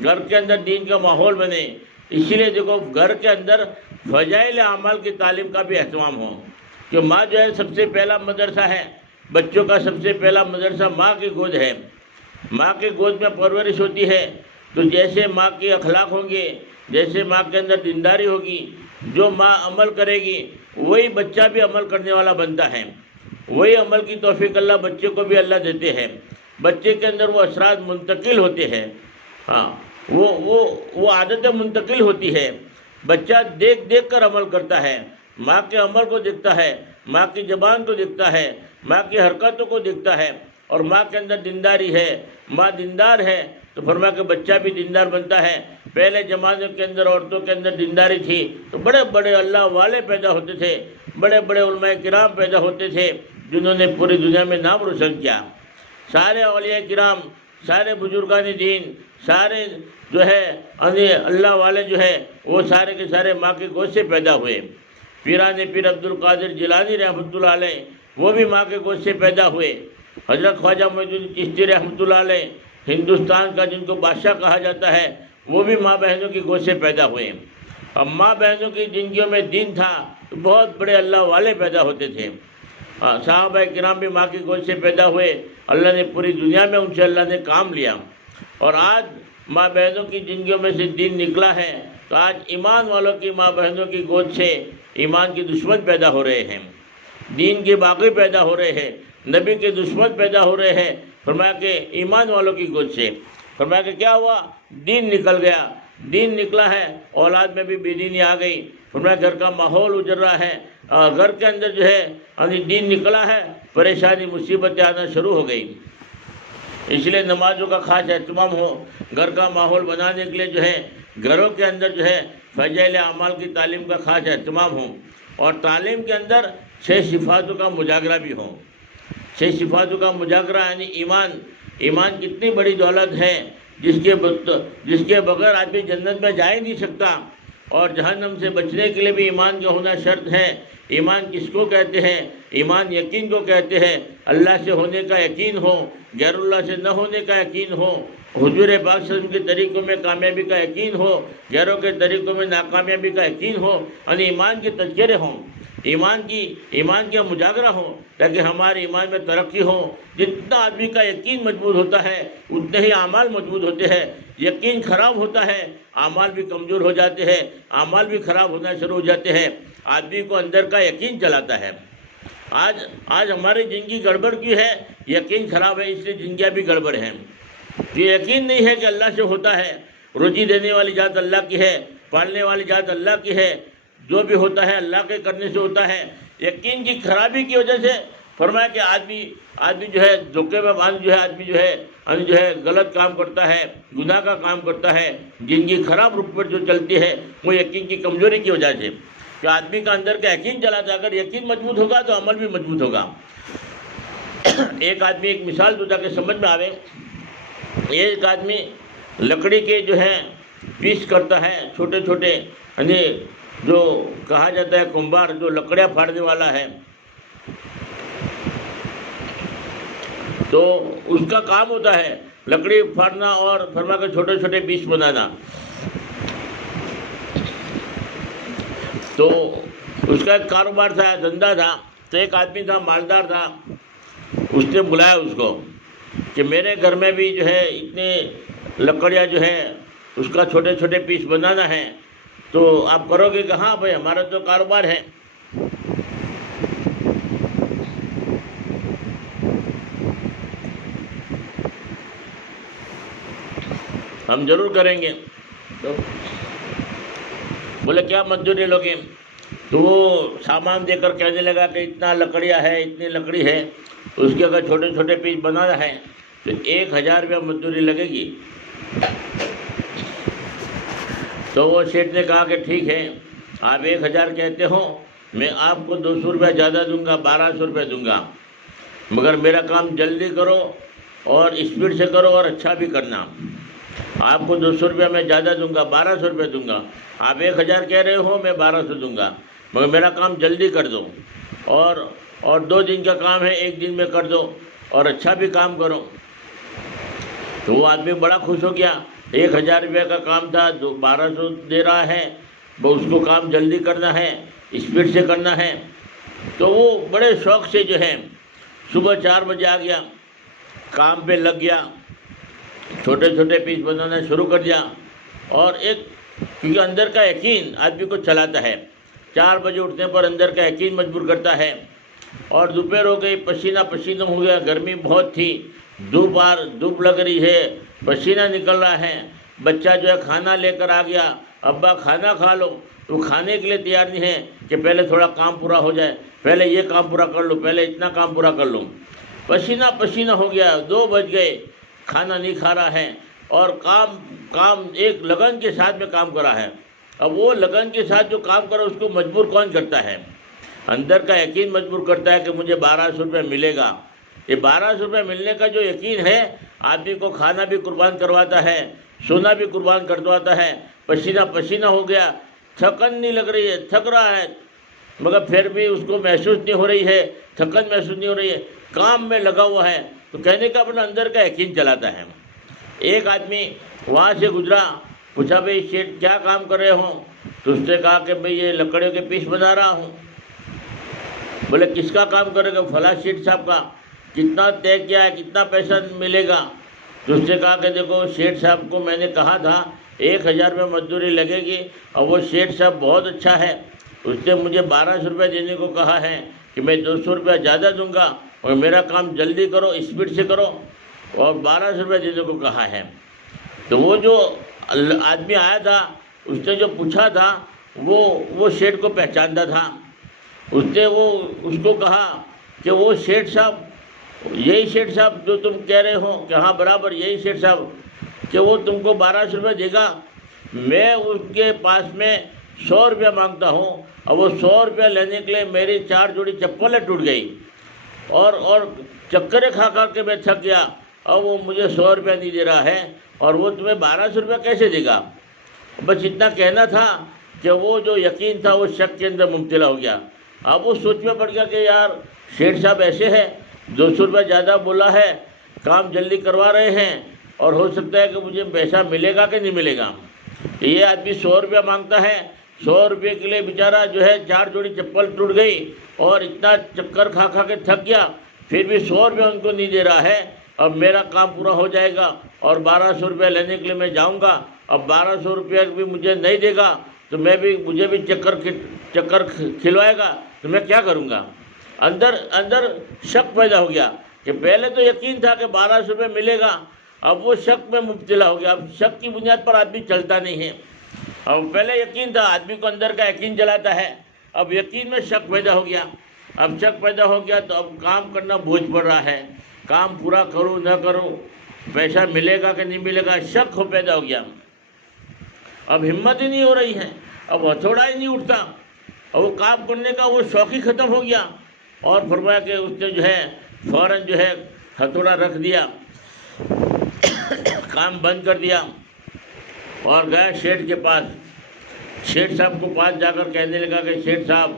گھر کے اندر دین کا ماحول بنے، اسی لیے دیکھو گھر کے اندر فضائل اعمال کی تعلیم کا بھی اہتمام ہو، کہ ماں جو ہے سب سے پہلا مدرسہ ہے، بچوں کا سب سے پہلا مدرسہ ماں کی گود ہے، ماں کی گود میں پرورش ہوتی ہے، تو جیسے ماں کے اخلاق ہوں گے، جیسے ماں کے اندر دینداری ہوگی، جو ماں عمل کرے گی وہی بچہ بھی عمل کرنے والا بنتا ہے، وہی عمل کی توفیق اللہ بچے کو بھی اللہ دیتے ہیں، بچے کے اندر وہ اثرات منتقل ہوتے ہیں، ہاں وہ عادتیں منتقل ہوتی ہے، بچہ دیکھ دیکھ کر عمل کرتا ہے، ماں کے عمل کو دیکھتا ہے، ماں کی زبان کو دیکھتا ہے، ماں کی حرکتوں کو دیکھتا ہے، اور ماں کے اندر دینداری ہے، ماں دیندار ہے تو فرمایا کہ بچہ بھی دیندار بنتا ہے۔ پہلے زمانے کے اندر عورتوں کے اندر دینداری تھی تو بڑے بڑے اللہ والے پیدا ہوتے تھے، بڑے بڑے علماء کرام پیدا ہوتے تھے جنہوں نے پوری دنیا میں نام روشن کیا۔ سارے اولیاء کرام، سارے بزرگان دین، سارے جو ہے اللہ والے جو ہے وہ سارے کے سارے ماں کی گود سے پیدا ہوئے۔ پیران پیر عبد القادر جیلانی رحمۃ اللہ علیہ وہ بھی ماں کے گود سے پیدا ہوئے۔ حضرت خواجہ معین الدین چشتی رحمۃ اللہ علیہ ہندوستان کا جن کو بادشاہ کہا جاتا ہے وہ بھی ماں بہنوں کی گود سے پیدا ہوئے۔ اب ماں بہنوں کی زندگیوں میں دین تھا تو بہت بڑے اللہ والے پیدا ہوتے تھے۔ صحابہ کرام بھی ماں کی گود سے پیدا ہوئے، اللہ نے پوری دنیا میں ان سے اللہ نے کام لیا، اور آج ماں بہنوں کی زندگیوں میں سے دین نکلا ہے تو آج ایمان والوں کی ماں بہنوں کی گود سے ایمان کے دشمن پیدا ہو رہے ہیں، دین کے باغی پیدا ہو رہے ہیں، نبی کے دشمن پیدا ہو رہے ہیں۔ فرمایا کہ ایمان والوں کی گود سے، فرمایا کہ کیا ہوا، دین نکل گیا، دین نکلا ہے، اولاد میں بھی بے دینی آ گئی۔ فرمایا گھر کا ماحول اجڑ رہا ہے، گھر کے اندر جو ہے دین نکلا ہے، پریشانی مصیبتیں آنا شروع ہو گئی۔ اس لیے نمازوں کا خاص اہتمام ہو، گھر کا ماحول بنانے کے لیے جو ہے گھروں کے اندر جو ہے فضائل اعمال کی تعلیم کا خاص اہتمام ہو، اور تعلیم کے اندر 6 صفاتوں کا مجاگرہ بھی ہو۔ 6 صفاتوں کا مجاگرہ یعنی ایمان کتنی بڑی دولت ہے جس کے بغیر آدمی جنت میں جا ہی نہیں سکتا، اور جہنم سے بچنے کے لیے بھی ایمان کا ہونا شرط ہے۔ ایمان کس کو کہتے ہیں؟ ایمان یقین کو کہتے ہیں، اللہ سے ہونے کا یقین ہو، غیر اللہ سے نہ ہونے کا یقین ہو، حضور پاک صلی اللہ علیہ وسلم کے طریقوں میں کامیابی کا یقین ہو، غیروں کے طریقوں میں ناکامیابی کا یقین ہو، یعنی ایمان کے تذکرے ہوں، ایمان کا مجاگرہ ہو، تاکہ ہمارے ایمان میں ترقی ہو۔ جتنا آدمی کا یقین مضبوط ہوتا ہے اتنے ہی اعمال مضبوط ہوتے ہیں، یقین خراب ہوتا ہے اعمال بھی کمزور ہو جاتے ہیں، اعمال بھی خراب ہونا شروع ہو جاتے ہیں، آدمی کو اندر کا یقین چلاتا ہے۔ آج ہماری زندگی گڑبڑ کی ہے، یقین خراب ہے، اس لیے زندگیاں بھی گڑبڑ ہیں۔ یہ یقین نہیں ہے کہ اللہ سے ہوتا ہے، روزی دینے والی ذات اللہ کی ہے، پالنے والی ذات اللہ کی ہے، جو بھی ہوتا ہے اللہ کے کرنے سے ہوتا ہے۔ یقین کی خرابی کی وجہ سے فرمایا کہ آدمی جو ہے دھوکے میں باندھ جو ہے آدمی جو ہے غلط کام کرتا ہے، گناہ کا کام کرتا ہے، جن کی خراب رخ پر جو چلتی ہے وہ یقین کی کمزوری کی وجہ سے، کہ آدمی کا اندر کا یقین چلا تھا، اگر یقین مضبوط ہوگا تو عمل بھی مضبوط ہوگا۔ ایک آدمی، ایک مثال دو تاکہ سمجھ میں آوے، ایک آدمی لکڑی کے جو ہے پیس کرتا ہے، چھوٹے چھوٹے، یعنی جو کہا جاتا ہے کمبار، جو لکڑیاں پھاڑنے والا ہے، تو اس کا کام ہوتا ہے لکڑی پھاڑنا اور فرما کے چھوٹے چھوٹے پیس بنانا۔ تو اس کا ایک کاروبار تھا، دھندا تھا، تو ایک آدمی تھا مالدار تھا، اس نے بلایا اس کو کہ میرے گھر میں بھی جو ہے اتنے لکڑیاں جو ہے اس کا چھوٹے چھوٹے پیس بنانا ہے، تو آپ کرو گے کہ ہاں بھائی ہمارا تو کاروبار ہے۔ ہم ضرور کریں گے۔ تو بولے کیا مزدوری لوگے؟ تو وہ سامان دے کر کہنے لگا کہ اتنا لکڑیاں ہے، اتنی لکڑی ہے، اس کے اگر چھوٹے چھوٹے پیس بنانا ہے تو 1000 روپیہ مزدوری لگے گی۔ تو وہ سیٹھ نے کہا کہ ٹھیک ہے، آپ 1000 کہتے ہو، میں آپ کو 200 روپیہ زیادہ دوں گا، 1200 روپیہ دوں گا، مگر میرا کام جلدی کرو اور اسپیڈ سے کرو اور اچھا بھی کرنا۔ آپ کو 200 روپیہ میں زیادہ دوں گا، 1200 روپیہ دوں گا، آپ 1000 کہہ رہے ہو، میں 1200 دوں گا، مگر میرا کام جلدی کر دو، اور 2 دن کا کام ہے 1 دن میں کر دو، اور اچھا بھی کام کرو۔ تو وہ آدمی بڑا خوش ہو گیا 1,000 روپے کا کام تھا 1200 دے رہا ہے، وہ اس کو کام جلدی کرنا ہے، اسپیڈ سے کرنا ہے۔ تو وہ بڑے شوق سے جو ہے صبح 4 بجے آ گیا، کام پہ لگ گیا، چھوٹے چھوٹے پیس بنانا شروع کر دیا، اور کیونکہ اندر کا یقین آدمی کو چلاتا ہے، 4 بجے اٹھنے پر اندر کا یقین مجبور کرتا ہے۔ اور دوپہر ہو گئی، پسینہ پسینہ ہو گیا، گرمی بہت تھی، دھوپ لگ رہی ہے، پسینہ نکل رہا ہے۔ بچہ جو ہے کھانا لے کر آ گیا، ابا کھانا کھا لو، تو کھانے کے لیے تیار نہیں ہے کہ پہلے تھوڑا کام پورا ہو جائے، پہلے یہ کام پورا کر لو، پہلے اتنا کام پورا کر لو۔ پسینہ پسینہ ہو گیا، 2 بج گئے، کھانا نہیں کھا رہا ہے، اور کام ایک لگن کے ساتھ میں کام کر رہا ہے۔ اب وہ لگن کے ساتھ جو کام کرا اس کو مجبور کون کرتا ہے؟ اندر کا یقین مجبور کرتا ہے کہ مجھے 1200 روپے ملے گا۔ یہ 1200 روپے ملنے کا جو یقین ہے آدمی کو کھانا بھی قربان کرواتا ہے، سونا بھی قربان کرواتا ہے۔ پسینہ پسینہ ہو گیا، تھکن نہیں لگ رہی ہے، تھک رہا ہے، مگر پھر بھی اس کو محسوس نہیں ہو رہی ہے، تھکن محسوس نہیں ہو رہی ہے، کام میں لگا ہوا ہے۔ تو کہنے کا اپنا اندر کا یقین چلاتا ہے۔ ایک آدمی وہاں سے گزرا، پوچھا بھائی شیٹ کیا کام کر رہے ہو؟ تو اس نے کہا کہ بھئی یہ لکڑیوں کے پیس بنا رہا ہوں۔ بولے کس کا کام کرے گا؟ فلاں شیٹ صاحب کا۔ کتنا طے کیا ہے، کتنا پیسہ ملے گا؟ تو اس نے کہا کہ دیکھو شیٹ صاحب کو میں نے کہا تھا 1,000 روپے مزدوری لگے گی، اور وہ شیٹ صاحب بہت اچھا ہے، اس نے مجھے 1200 روپے دینے کو کہا ہے کہ میں 200 روپے زیادہ دوں گا، اور میرا کام جلدی کرو، اسپیڈ سے کرو، اور 1200 روپے دینے کو کہا ہے۔ تو وہ جو آدمی آیا تھا اس نے جو پوچھا تھا وہ شیٹ کو پہچانتا تھا۔ اس نے اس کو کہا کہ وہ شیٹ صاحب، یہی شیٹ صاحب جو تم کہہ رہے ہو کہ ہاں برابر یہی شیٹ صاحب، کہ وہ تم کو 1200 روپے دے گا؟ میں اس کے پاس میں 100 روپیہ مانگتا ہوں، اور وہ 100 روپیہ لینے کے لیے میری 4 جوڑی چپلیں ٹوٹ گئی، اور چکریں کھا کھا کے میں تھک گیا، اور وہ مجھے 100 روپیہ نہیں دے رہا ہے، اور وہ تمہیں 1200 روپیہ کیسے دے گا؟ بس اتنا کہنا تھا کہ وہ جو یقین تھا وہ شک کے اندر مبتلا ہو گیا۔ اب وہ سوچ میں پڑ گیا کہ یار شیٹ صاحب ایسے ہے، 200 روپیہ زیادہ بولا ہے، کام جلدی کروا رہے ہیں، اور ہو سکتا ہے کہ مجھے پیسہ ملے گا کہ نہیں ملے گا۔ یہ آدمی 100 روپیہ مانگتا ہے، 100 روپے کے لیے بیچارہ جو ہے 4 جوڑی چپل ٹوٹ گئی، اور اتنا چکر کھا کھا کے تھک گیا، پھر بھی 100 روپیہ ان کو نہیں دے رہا ہے۔ اب میرا کام پورا ہو جائے گا، اور 1200 روپیہ لینے کے لیے میں جاؤں گا، اب 1200 روپیہ بھی مجھے نہیں دے گا تو مجھے بھی چکر کھلوائے گا، تو میں کیا کروں گا؟ اندر شک پیدا ہو گیا کہ پہلے تو یقین تھا کہ 1200 روپے ملے گا، اب وہ شک میں مبتلا ہو گیا۔ اب شک کی بنیاد پر آدمی چلتا نہیں ہے۔ اب پہلے یقین تھا، آدمی کو اندر کا یقین چلاتا ہے، اب یقین میں شک پیدا ہو گیا۔ اب شک پیدا ہو گیا تو اب کام کرنا بوجھ پڑ رہا ہے، کام پورا کروں نہ کروں، پیسہ ملے گا کہ نہیں ملے گا، شک پیدا ہو گیا۔ اب ہمت ہی نہیں ہو رہی ہے، اب ہتھوڑا ہی نہیں اٹھتا، اور وہ کام کرنے کا وہ شوق ہی ختم ہو گیا۔ اور فرمایا کہ اس نے جو ہے فوراً جو ہے ہتھوڑا رکھ دیا، کام بند کر دیا، اور گیا شیٹھ کے پاس۔ شیٹھ صاحب کو پاس جا کر کہنے لگا کہ شیٹھ صاحب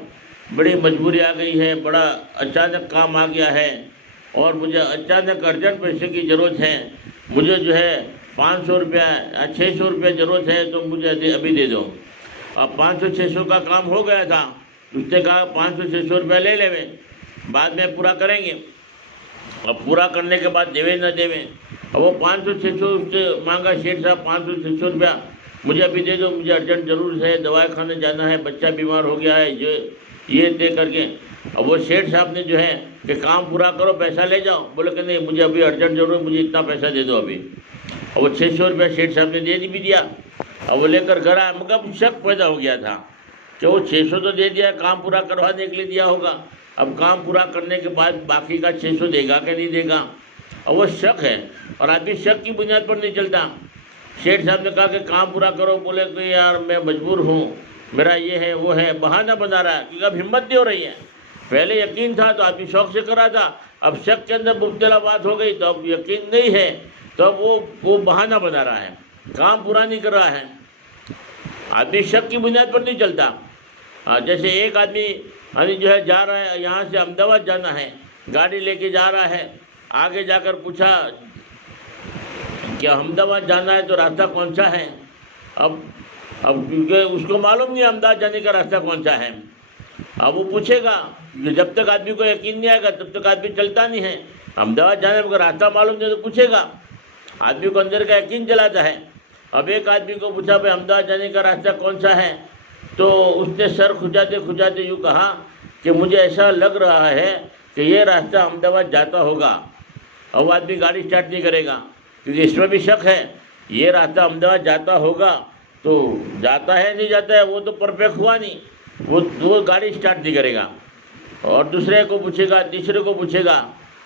بڑی مجبوری آ گئی ہے، بڑا اچانک کام آ گیا ہے، اور مجھے اچانک ارجنٹ پیسے کی ضرورت ہے، مجھے جو ہے 500 روپیہ یا 600 روپیہ ضرورت ہے، تو مجھے ابھی دے دو۔ اب 500-600 کا کام ہو گیا تھا، اس نے کہا 500-600 روپیہ لے لے، بعد میں پورا کریں گے۔ اب پورا کرنے کے بعد دیوے نہ دیویں، اب وہ 500-600 اس سے مانگا شیٹھ صاحب 500-600 روپیہ مجھے ابھی دے دو، مجھے ارجنٹ ضرورت ہے، دوائی خانے جانا ہے، بچہ بیمار ہو گیا ہے، یہ طے کر کے۔ اب وہ شیٹھ صاحب نے جو ہے کہ کام پورا کرو پیسہ لے جاؤ، بولے کہ نہیں مجھے ابھی ارجنٹ ضرورت ہے، مجھے اتنا پیسہ دے دو ابھی۔ اور وہ 600 روپیہ شیٹھ صاحب نے دے بھی دیا، اور وہ لے کر گھر آیا، مگر شک پیدا ہو گیا تھا کہ وہ 600 تو دے دیا، کام پورا کروانے کے لیے دیا ہوگا، اب کام پورا کرنے کے بعد باقی کا 600 دے گا کہ نہیں دے گا، اور وہ شک ہے، اور آدمی شک کی بنیاد پر نہیں چلتا۔ شیٹھ صاحب نے کہا کہ کام پورا کرو، بولے کہ یار میں مجبور ہوں، میرا یہ ہے وہ ہے، بہانہ بنا رہا ہے، کیونکہ اب ہمت نہیں ہو رہی ہے۔ پہلے یقین تھا تو آدمی شوق سے کر رہا تھا، اب شک کے اندر مبتلا بات ہو گئی تو اب یقین نہیں ہے، تو اب وہ بہانہ بنا رہا ہے، کام پورا نہیں کر رہا ہے۔ آدمی شک کی بنیاد پر نہیں چلتا۔ جیسے ایک آدمی جو ہے جا رہا ہے، یہاں سے احمد آباد جانا ہے، گاڑی لے کے جا رہا ہے، آگے جا کر پوچھا کہ احمد آباد جانا ہے تو راستہ کون سا ہے. اب کیونکہ اس کو معلوم نہیں احمد آباد جانے کا راستہ کون سا ہے. اب وہ پوچھے گا، جب تک آدمی کو یقین نہیں آئے گا تب تک آدمی چلتا نہیں ہے. احمد آباد جانے کا راستہ معلوم نہیں تو پوچھے گا. آدمی کو اندر کا یقین چلاتا ہے. اب ایک آدمی کو پوچھا بھائی احمد آباد جانے کا راستہ کون سا ہے، تو اس نے سر کھجاتے کھجاتے یوں کہا کہ مجھے ایسا لگ رہا ہے کہ یہ راستہ احمد آباد جاتا ہوگا. اور وہ آدمی گاڑی اسٹارٹ نہیں کرے گا، کیونکہ اس میں بھی شک ہے. یہ راستہ احمد آباد جاتا ہوگا تو جاتا ہے نہیں جاتا ہے وہ تو پرفیکٹ ہوا نہیں، وہ گاڑی اسٹارٹ نہیں کرے گا. اور دوسرے کو پوچھے گا، تیسرے کو پوچھے گا.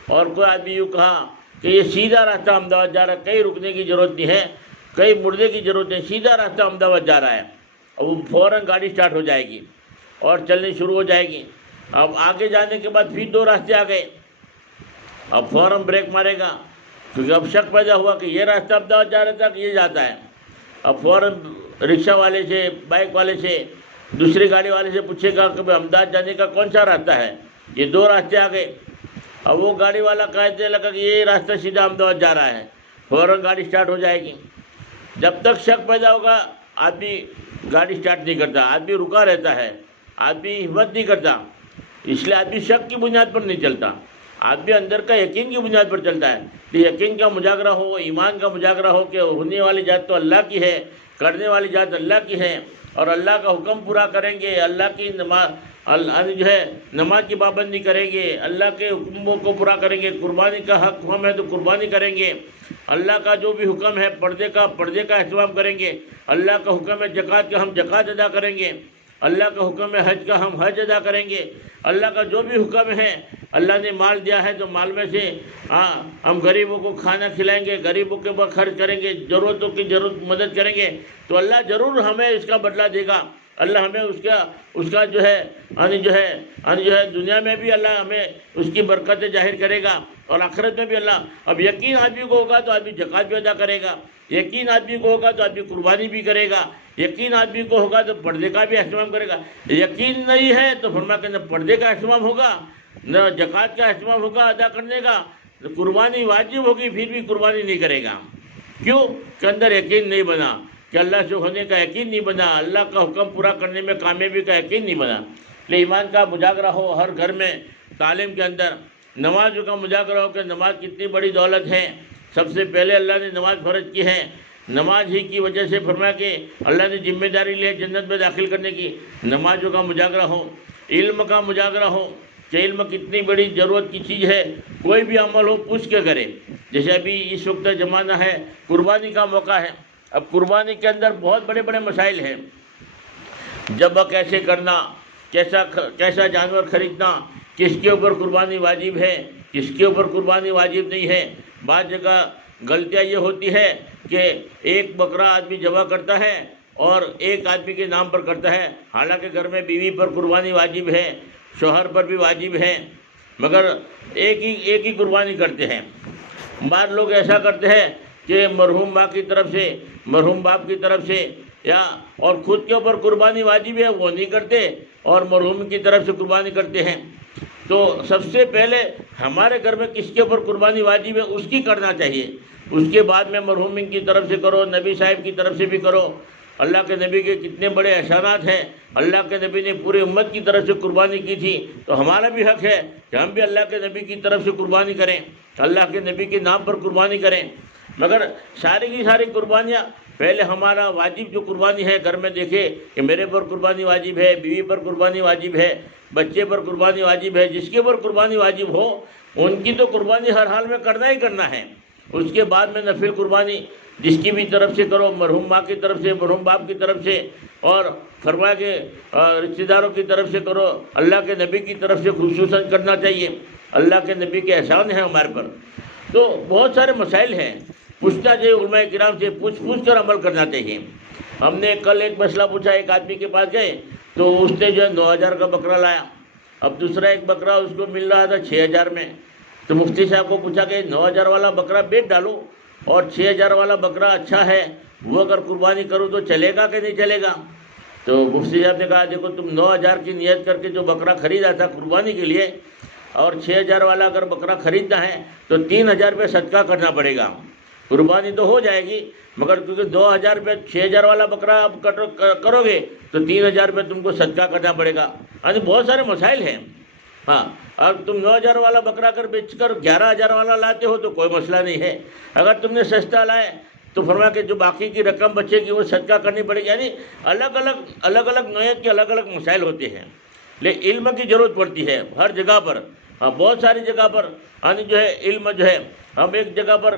اور کوئی آدمی یوں کہا کہ یہ سیدھا راستہ احمد آباد جا رہا ہے، کہیں رکنے کی ضرورت نہیں ہے، کہیں مڑنے کی ضرورت نہیں، سیدھا راستہ احمد آباد جا رہا ہے. اور وہ فوراً گاڑی اسٹارٹ ہو جائے گی اور چلنی شروع ہو جائے گی. اب آگے جانے کے بعد پھر 2 راستے آ گئے. اب فوراً بریک مارے گا، کیونکہ اب شک پیدا ہوا کہ یہ راستہ احمد آباد جا رہا تھا کہ یہ جاتا ہے. اب فوراً رکشہ والے سے، بائک والے سے، دوسری گاڑی والے سے پوچھے گا کہ احمد آباد جانے کا کون سا راستہ ہے. یہ 2 راستے آ گئے. اب وہ گاڑی والا کہنے لگا کہ یہ راستہ سیدھا احمد آباد جا رہا ہے. فوراً گاڑی اسٹارٹ ہو جائے گی. جب تک شک پیدا ہوگا آدمی گاڑی اسٹارٹ نہیں کرتا، آدمی رکا رہتا ہے، آدمی ہمت نہیں کرتا. اس لیے آدمی شک کی بنیاد پر نہیں چلتا، آدمی اندر کا یقین کی بنیاد پر چلتا ہے. تو یقین کا مجاگرہ ہو، ایمان کا مجاگرہ ہو کہ ہونے والی ذات تو اللہ کی ہے، کرنے والی ذات اللہ کی ہے، اور اللہ کا حکم پورا کریں گے، اللہ کی نماز کی پابندی کریں گے، اللہ کے حکموں کو پورا کریں گے. قربانی کا حق ہم ہے تو قربانی کریں گے. اللہ کا جو بھی حکم ہے پردے کا اہتمام کریں گے. اللہ کا حکم ہے زکوٰۃ کا، ہم زکوٰۃ ادا کریں گے. اللہ کا حکم ہے حج کا، ہم حج ادا کریں گے. اللہ کا جو بھی حکم ہے، اللہ نے مال دیا ہے تو مال میں سے ہم غریبوں کو کھانا کھلائیں گے، غریبوں کے اوپر خرچ کریں گے، ضرورتوں کی مدد کریں گے. تو اللہ ضرور ہمیں اس کا بدلہ دے گا. اللہ ہمیں اس کا جو ہے دنیا میں بھی اللہ ہمیں اس کی برکتیں ظاہر کرے گا، اور آخرت میں بھی اللہ. اب یقین آدمی کو ہوگا تو آدمی زکوٰۃ بھی ادا کرے گا، یقین آدمی کو ہوگا تو آدمی قربانی بھی کرے گا، یقین آدمی کو ہوگا تو پردے کا بھی اہتمام کرے گا. یقین نہیں ہے تو فرمایا کہ نہ پردے کا اہتمام ہوگا، نہ زکوٰۃ کا اہتمام ہوگا ادا کرنے کا، قربانی واجب ہوگی پھر بھی قربانی نہیں کرے گا. کیوں کہ اندر یقین نہیں بنا، کہ اللہ سے ہونے کا یقین نہیں بنا، اللہ کا حکم پورا کرنے میں کامیابی کا یقین نہیں بنا. لے ایمان کا مجاگرہ ہو ہر گھر میں، تعلیم کے اندر نماز کا مجاگرہ ہو کہ نماز کتنی بڑی دولت ہے. سب سے پہلے اللہ نے نماز فرض کی ہے، نماز ہی کی وجہ سے فرمایا کہ اللہ نے ذمہ داری لی ہے جنت میں داخل کرنے کی. نمازوں کا مجاگرہ ہو، علم کا مجاگرہ ہو کہ علم کتنی بڑی ضرورت کی چیز ہے. کوئی بھی عمل ہو پوچھ کے کرے. جیسے ابھی اس وقت زمانہ ہے قربانی کا موقع ہے. اب قربانی کے اندر بہت بڑے بڑے مسائل ہیں. ذبح کیسے کرنا، کیسا جانور خریدنا، کس کے اوپر قربانی واجب ہے، کس کے اوپر قربانی واجب نہیں ہے. بعض جگہ غلطیاں یہ ہوتی ہے کہ ایک بکرا آدمی ذبح کرتا ہے اور ایک آدمی کے نام پر کرتا ہے، حالانکہ گھر میں بیوی پر قربانی واجب ہے، شوہر پر بھی واجب ہے، مگر ایک ہی قربانی کرتے ہیں. بعض لوگ ایسا کرتے ہیں کہ مرحوم ماں کی طرف سے، مرحوم باپ کی طرف سے، اور خود کے اوپر قربانی واجب ہے وہ نہیں کرتے اور مرحوم کی طرف سے قربانی کرتے ہیں. تو سب سے پہلے ہمارے گھر میں کس کے اوپر قربانی واجب ہے اس کی کرنا چاہیے. اس کے بعد میں مرحوم کی طرف سے کرو، نبی صاحب کی طرف سے بھی کرو. اللہ کے نبی کے کتنے بڑے احسانات ہیں. اللہ کے نبی نے پورے امت کی طرف سے قربانی کی تھی، تو ہمارا بھی حق ہے کہ ہم بھی اللہ کے نبی کی طرف سے قربانی کریں، اللہ کے نبی کے نام پر قربانی کریں. مگر ساری کی ساری قربانیاں پہلے ہمارا واجب جو قربانی ہے گھر میں دیکھے کہ میرے پر قربانی واجب ہے، بیوی پر قربانی واجب ہے، بچے پر قربانی واجب ہے. جس کے اوپر قربانی واجب ہو ان کی تو قربانی ہر حال میں کرنا ہی کرنا ہے. اس کے بعد میں نفل قربانی جس کی بھی طرف سے کرو، مرحوم ماں کی طرف سے، مرحوم باپ کی طرف سے، اور فرمایا کہ رشتہ داروں کی طرف سے کرو. اللہ کے نبی کی طرف سے خصوصاً کرنا چاہیے. اللہ کے نبی کے احسان ہیں ہمارے پر. تو بہت سارے مسائل ہیں، پوچھنا چاہیے علماء کرام سے، پوچھ کر عمل کرنا چاہیے. ہم نے کل ایک مسئلہ پوچھا، ایک آدمی کے پاس گئے تو اس نے 9,000 کا بکرا لایا. اب دوسرا ایک بکرا اس کو مل رہا تھا 6,000 میں. تو مفتی صاحب کو پوچھا کہ 9,000 والا بکرا بیچ ڈالو اور 6,000 والا بکرا اچھا ہے وہ اگر قربانی کروں تو چلے گا کہ نہیں چلے گا. تو مفتی صاحب نے کہا دیکھو تم 9,000 کی نیت کر کے جو بکرا خریدا تھا قربانی کے لیے، اور 6,000 والا اگر بکرا خریدنا ہے تو 3,000 روپے صدقہ کرنا پڑے گا. قربانی تو ہو جائے گی، مگر کیونکہ 2,000 روپے 6,000 والا بکرا آپ کرو گے تو 3,000 روپے تم کو صدقہ کرنا پڑے گا۔ یعنی بہت سارے مسائل ہیں۔ ہاں، اور تم 9,000 والا بکرا کر بیچ کر 11,000 والا لاتے ہو تو کوئی مسئلہ نہیں ہے۔ اگر تم نے سستا لائے تو فرمایا کہ جو باقی کی رقم بچے گی وہ صدقہ کرنی پڑے گی۔ یعنی الگ الگ نوعیت کے الگ الگ مسائل ہوتے ہیں، لیکن علم کی ضرورت پڑتی ہے ہر جگہ پر۔ ہاں، بہت ساری جگہ پر یعنی جو ہے علم جو ہے، ہم ایک جگہ پر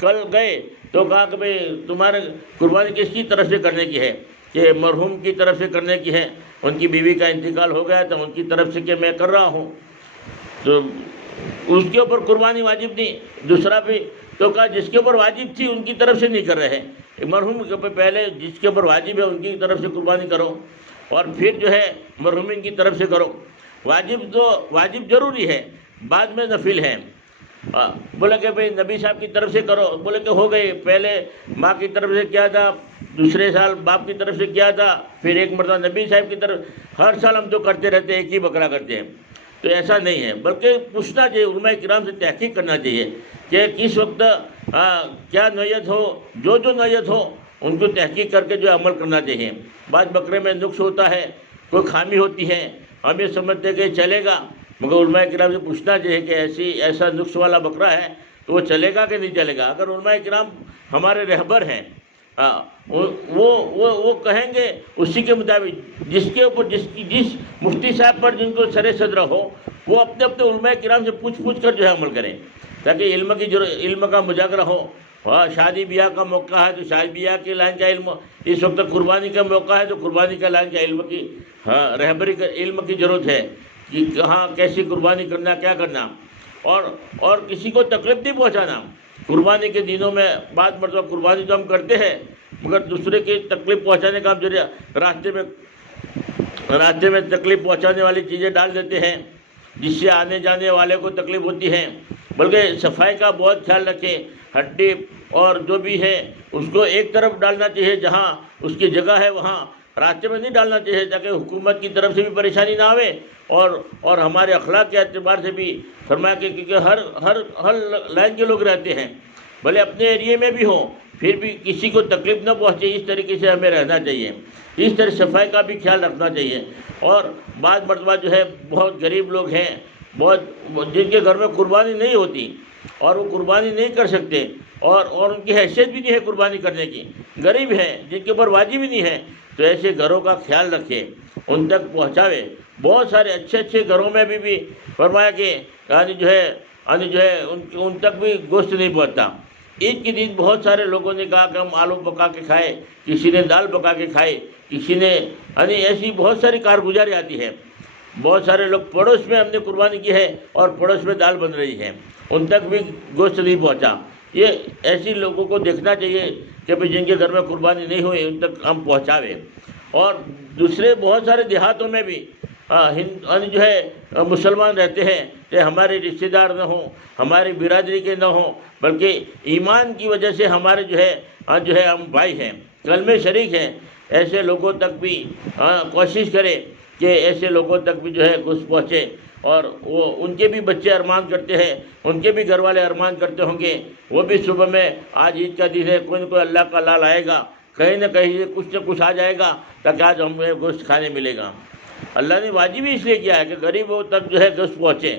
کل گئے تو کہا کہ بھئی تمہارے قربانی کس کی طرف سے کرنے کی ہے؟ کہ مرحوم کی طرف سے کرنے کی ہے، ان کی بیوی کا انتقال ہو گیا تو ان کی طرف سے کہ میں کر رہا ہوں، تو اس کے اوپر قربانی واجب نہیں۔ دوسرا بھی تو کہا جس کے اوپر واجب تھی ان کی طرف سے نہیں کر رہے ہیں، مرحوم کے اوپر پہلے جس کے اوپر واجب ہے ان کی طرف سے قربانی کرو اور پھر جو ہے مرحومین کی طرف سے کرو۔ واجب ضروری ہے، بعد میں نفل ہے۔ بولے کہ بھئی نبی صاحب کی طرف سے کرو، بولے کہ ہو گئی، پہلے ماں کی طرف سے کیا تھا، دوسرے سال باپ کی طرف سے کیا تھا، پھر ایک مرتبہ نبی صاحب کی طرف، ہر سال ہم تو کرتے رہتے ہیں، ایک ہی بکرا کرتے ہیں۔ تو ایسا نہیں ہے، بلکہ پوچھنا چاہیے، علماء کرام سے تحقیق کرنا چاہیے کہ کس وقت کیا نوعیت ہو، جو نوعیت ہو ان کو تحقیق کر کے جو عمل کرنا چاہیے۔ بعض بکرے میں نقص ہوتا ہے، کوئی خامی ہوتی ہے، ہم یہ سمجھتے ہیں کہ چلے گا، مگر علماء کرام سے پوچھنا چاہیے کہ ایسا نقص والا بکرا ہے تو وہ چلے گا کہ نہیں چلے گا۔ اگر علماء کرام ہمارے رہبر ہیں، وہ کہیں گے اسی کے مطابق، جس کے اوپر جس مفتی صاحب پر جن کو سر صدر ہو، وہ اپنے علماء کرام سے پوچھ کر جو ہے عمل کریں، تاکہ علم کا مذاکرہ ہو۔ ہاں، شادی بیاہ کا موقع ہے تو شادی بیاہ کے لائن کا علم، اس وقت قربانی کا موقع ہے تو قربانی کا لائن کا علم کی رہبری کا علم کی ضرورت ہے کہ کہاں کیسی قربانی کرنا، کیا کرنا، اور کسی کو تکلیف نہیں پہنچانا۔ قربانی کے دنوں میں بعض مرتبہ قربانی تو ہم کرتے ہیں، مگر دوسرے کی تکلیف پہنچانے کا ہم ذریعہ راستے میں تکلیف پہنچانے والی چیزیں ڈال دیتے ہیں، جس سے آنے جانے والے کو تکلیف ہوتی ہے۔ بلکہ صفائی کا بہت خیال رکھیں، ہڈی اور جو بھی ہے اس کو ایک طرف ڈالنا چاہیے، جہاں اس کی جگہ ہے وہاں، راستے میں نہیں ڈالنا چاہیے، تاکہ حکومت کی طرف سے بھی پریشانی نہ آوے اور ہمارے اخلاق کے اعتبار سے بھی فرمایا کہ کیونکہ ہر لائن کے لوگ رہتے ہیں، بھلے اپنے ایریے میں بھی ہوں، پھر بھی کسی کو تکلیف نہ پہنچے، اس طریقے سے ہمیں رہنا چاہیے، اس طرح صفائی کا بھی خیال رکھنا چاہیے۔ اور بعض مرتبہ جو ہے بہت غریب لوگ ہیں، جن کے گھر میں قربانی نہیں ہوتی اور وہ قربانی نہیں کر سکتے، اور ان کی حیثیت بھی نہیں ہے قربانی کرنے کی، غریب ہیں جن کے اوپر واجب ہی نہیں ہے، تو ایسے گھروں کا خیال رکھے، ان تک پہنچاوے۔ بہت سارے اچھے گھروں میں بھی فرمایا کہ جو ہے ان تک بھی گوشت نہیں پہنچتا۔ عید کے دن بہت سارے لوگوں نے کہا کہ ہم آلو پکا کے کھائے، کسی نے دال پکا کے کھائے، کسی نے ایسی بہت ساری کارگزاری آتی ہے۔ بہت سارے لوگ پڑوس میں ہم نے قربانی کی ہے اور پڑوس میں دال بن رہی ہے، ان تک بھی گوشت نہیں پہنچا۔ یہ ایسی لوگوں کو دیکھنا چاہیے کہ جن کے گھر میں قربانی نہیں ہوئی ان تک ہم پہنچاوے۔ اور دوسرے بہت سارے دیہاتوں میں بھی جو ہے مسلمان رہتے ہیں کہ ہمارے رشتہ دار نہ ہوں، ہماری برادری کے نہ ہوں، بلکہ ایمان کی وجہ سے ہمارے جو ہے ہم بھائی ہیں، کلمہ شریک ہیں، ایسے لوگوں تک بھی کوشش کرے کہ ایسے لوگوں تک بھی جو ہے گوشت پہنچے، اور وہ ان کے بھی بچے ارمان کرتے ہیں، ان کے بھی گھر والے ارمان کرتے ہوں گے، وہ بھی صبح میں آج عید کا دن ہے، کوئی نہ کوئی اللہ کا لال آئے گا، کہیں نہ کہیں سے کچھ نہ کچھ آ جائے گا تاکہ آج ہمیں گوشت کھانے ملے گا۔ اللہ نے واجب ہی اس لیے کیا ہے کہ غریبوں تک جو ہے گوشت پہنچے۔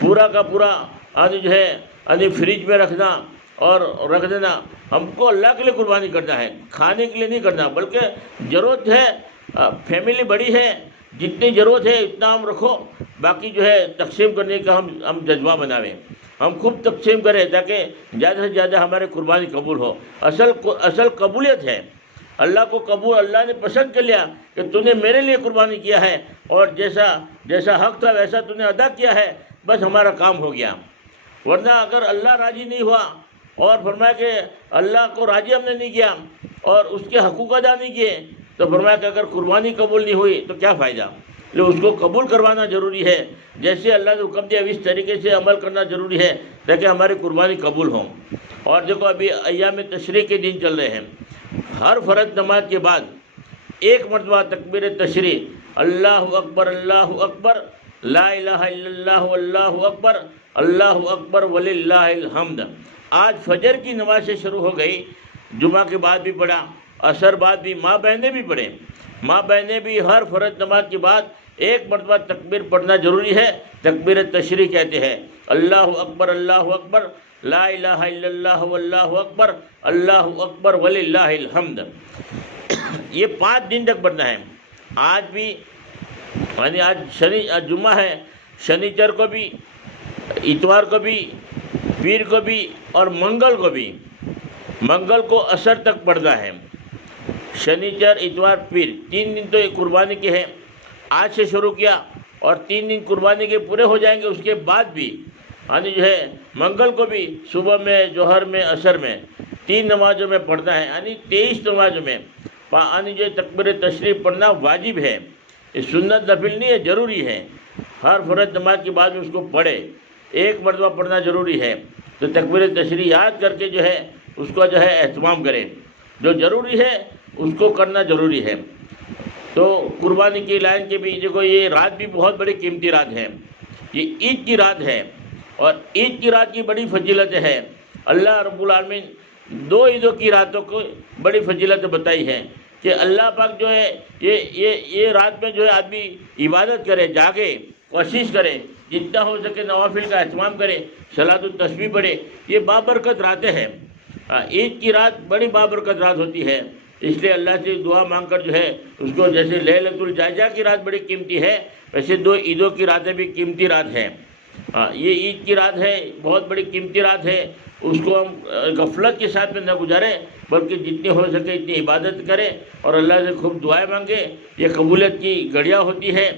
پورا کا پورا جو ہے فریج میں رکھنا اور رکھ دینا، ہم کو اللہ کے لیے قربانی کرنا ہے، کھانے کے لیے نہیں کرنا، بلکہ ضرورت ہے، فیملی بڑی ہے، جتنی ضرورت ہے اتنا ہم رکھو، باقی جو ہے تقسیم کرنے کا ہم جذبہ بناویں، ہم خوب تقسیم کریں تاکہ زیادہ سے زیادہ ہمارے قربانی قبول ہو۔ اصل قبولیت ہے، اللہ کو قبول، اللہ نے پسند کر لیا کہ تو نے میرے لیے قربانی کیا ہے، اور جیسا حق تھا ویسا تو نے ادا کیا ہے، بس ہمارا کام ہو گیا۔ ورنہ اگر اللہ راضی نہیں ہوا اور فرمایا کہ اللہ کو راضی ہم نے نہیں کیا اور اس کے حقوق ادا نہیں کیے، تو فرمایا کہ اگر قربانی قبول نہیں ہوئی تو کیا فائدہ؟ لو اس کو قبول کروانا ضروری ہے، جیسے اللہ نے حکم دیا اس طریقے سے عمل کرنا ضروری ہے تاکہ ہماری قربانی قبول ہوں۔ اور دیکھو ابھی ایام تشریق کے دن چل رہے ہیں، ہر فرض نماز کے بعد ایک مرتبہ تکبیر تشریق، اللہ اکبر اللہ اکبر، لا الہ الا اللہ واللہ اکبر، اللہ اکبر وللہ الحمد، آج فجر کی نماز سے شروع ہو گئی، جمعہ کے بعد بھی پڑھا، عصر بعد بھی، ماں بہنیں بھی پڑھیں، ماں بہنیں بھی ہر فرض نماز کے بعد ایک مرتبہ تکبیر پڑھنا ضروری ہے، تکبیر تشریح کہتے ہیں، اللہ اکبر لا الہ الا اللہ واللہ اکبر اللہ اکبر وللہ الحمد، یہ 5 دن تک پڑھنا ہے۔ آج بھی یعنی آج جمعہ ہے، شنیچر کو بھی، اتوار کو بھی، پیر کو بھی اور منگل کو بھی، منگل کو عصر تک پڑھنا ہے، شنیچر اتوار پیر 3 دن تو قربانی کے ہیں، آج سے شروع کیا اور 3 دن قربانی کے پورے ہو جائیں گے، اس کے بعد بھی یعنی جو ہے منگل کو بھی صبح میں، ظہر میں، عصر میں 3 نمازوں میں پڑھنا ہے، یعنی 23 نمازوں میں یعنی جو تکبیر تشریف پڑھنا واجب ہے، یہ سنت نفل نہیں ہے، ضروری ہے، ہر فرض نماز کے بعد میں اس کو پڑھے، ایک مرتبہ پڑھنا ضروری ہے، تو تکبیر تشریح یاد کر کے جو ہے اس کو جو ہے اہتمام کریں، جو ضروری ہے اس کو کرنا ضروری ہے۔ تو قربانی کی لائن کے بھی دیکھو، یہ رات بھی بہت بڑی قیمتی رات ہے، یہ عید کی رات ہے، اور عید کی رات کی بڑی فضیلت ہے، اللہ رب العالمین 2 عیدوں کی راتوں کو بڑی فضیلت بتائی ہے کہ اللہ پاک جو ہے یہ رات میں جو ہے آدمی عبادت کرے، جاگے، کوشش کرے، جتنا ہو سکے نوافل کا اہتمام کرے، صلاۃ التسبیح پڑھے، یہ بابرکت راتیں ہیں، عید کی رات بڑی بابرکت رات ہوتی ہے، اس لیے اللہ سے دعا مانگ کر جو ہے اس کو، جیسے لیلۃ الجائزہ کی رات بڑی قیمتی ہے، ویسے 2 عیدوں کی راتیں بھی قیمتی رات ہیں۔ یہ عید کی رات ہے، بہت بڑی قیمتی رات ہے، اس کو ہم غفلت کے ساتھ میں نہ گزاریں، بلکہ جتنی ہو سکے اتنی عبادت کریں اور اللہ سے خوب دعائیں مانگیں، یہ قبولیت کی گھڑیاں ہوتی ہے،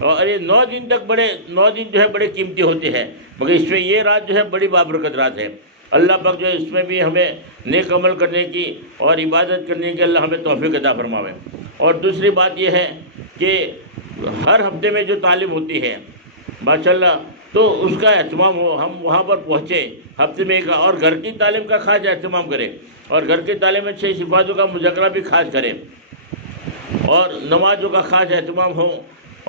اور یہ 9 دن تک 9 دن جو ہے بڑے قیمتی ہوتے ہیں، مگر اس میں یہ رات جو ہے بڑی بابرکت رات ہے، اللہ پاک جو ہے اس میں بھی ہمیں نیک عمل کرنے کی اور عبادت کرنے کی اللہ ہمیں توفیق عطا فرماوے۔ اور دوسری بات یہ ہے کہ ہر ہفتے میں جو تعلیم ہوتی ہے ماشاءاللہ، تو اس کا اہتمام ہو، ہم وہاں پر پہنچے ہفتے میں ایک، اور گھر کی تعلیم کا خاص اہتمام کریں، اور گھر کی تعلیم میں 6 صفاتوں کا مذاکرہ بھی خاص کریں، اور نمازوں کا خاص اہتمام ہو،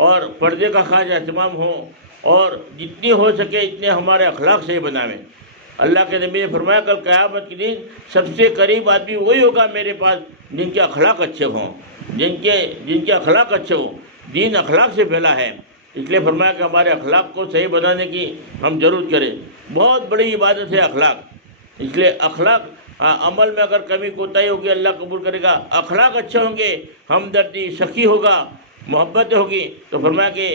اور پردے کا خاص اہتمام ہو، اور جتنی ہو سکے اتنے ہمارے اخلاق صحیح بنائیں۔ اللہ کے نبی نے فرمایا کل قیامت کے دن سب سے قریب آدمی وہی ہوگا میرے پاس جن کے اخلاق اچھے ہوں، جن کے اخلاق اچھے ہوں، دین اخلاق سے پھیلا ہے، اس لیے فرمایا کہ ہمارے اخلاق کو صحیح بنانے کی ہم ضرورت کریں، بہت بڑی عبادت ہے اخلاق، اس لیے اخلاق عمل میں اگر کمی کوتاہی ہوگی اللہ قبول کرے گا، اخلاق اچھے ہوں گے، ہمدردی، سخی ہوگا، محبت ہوگی، تو فرمایا کہ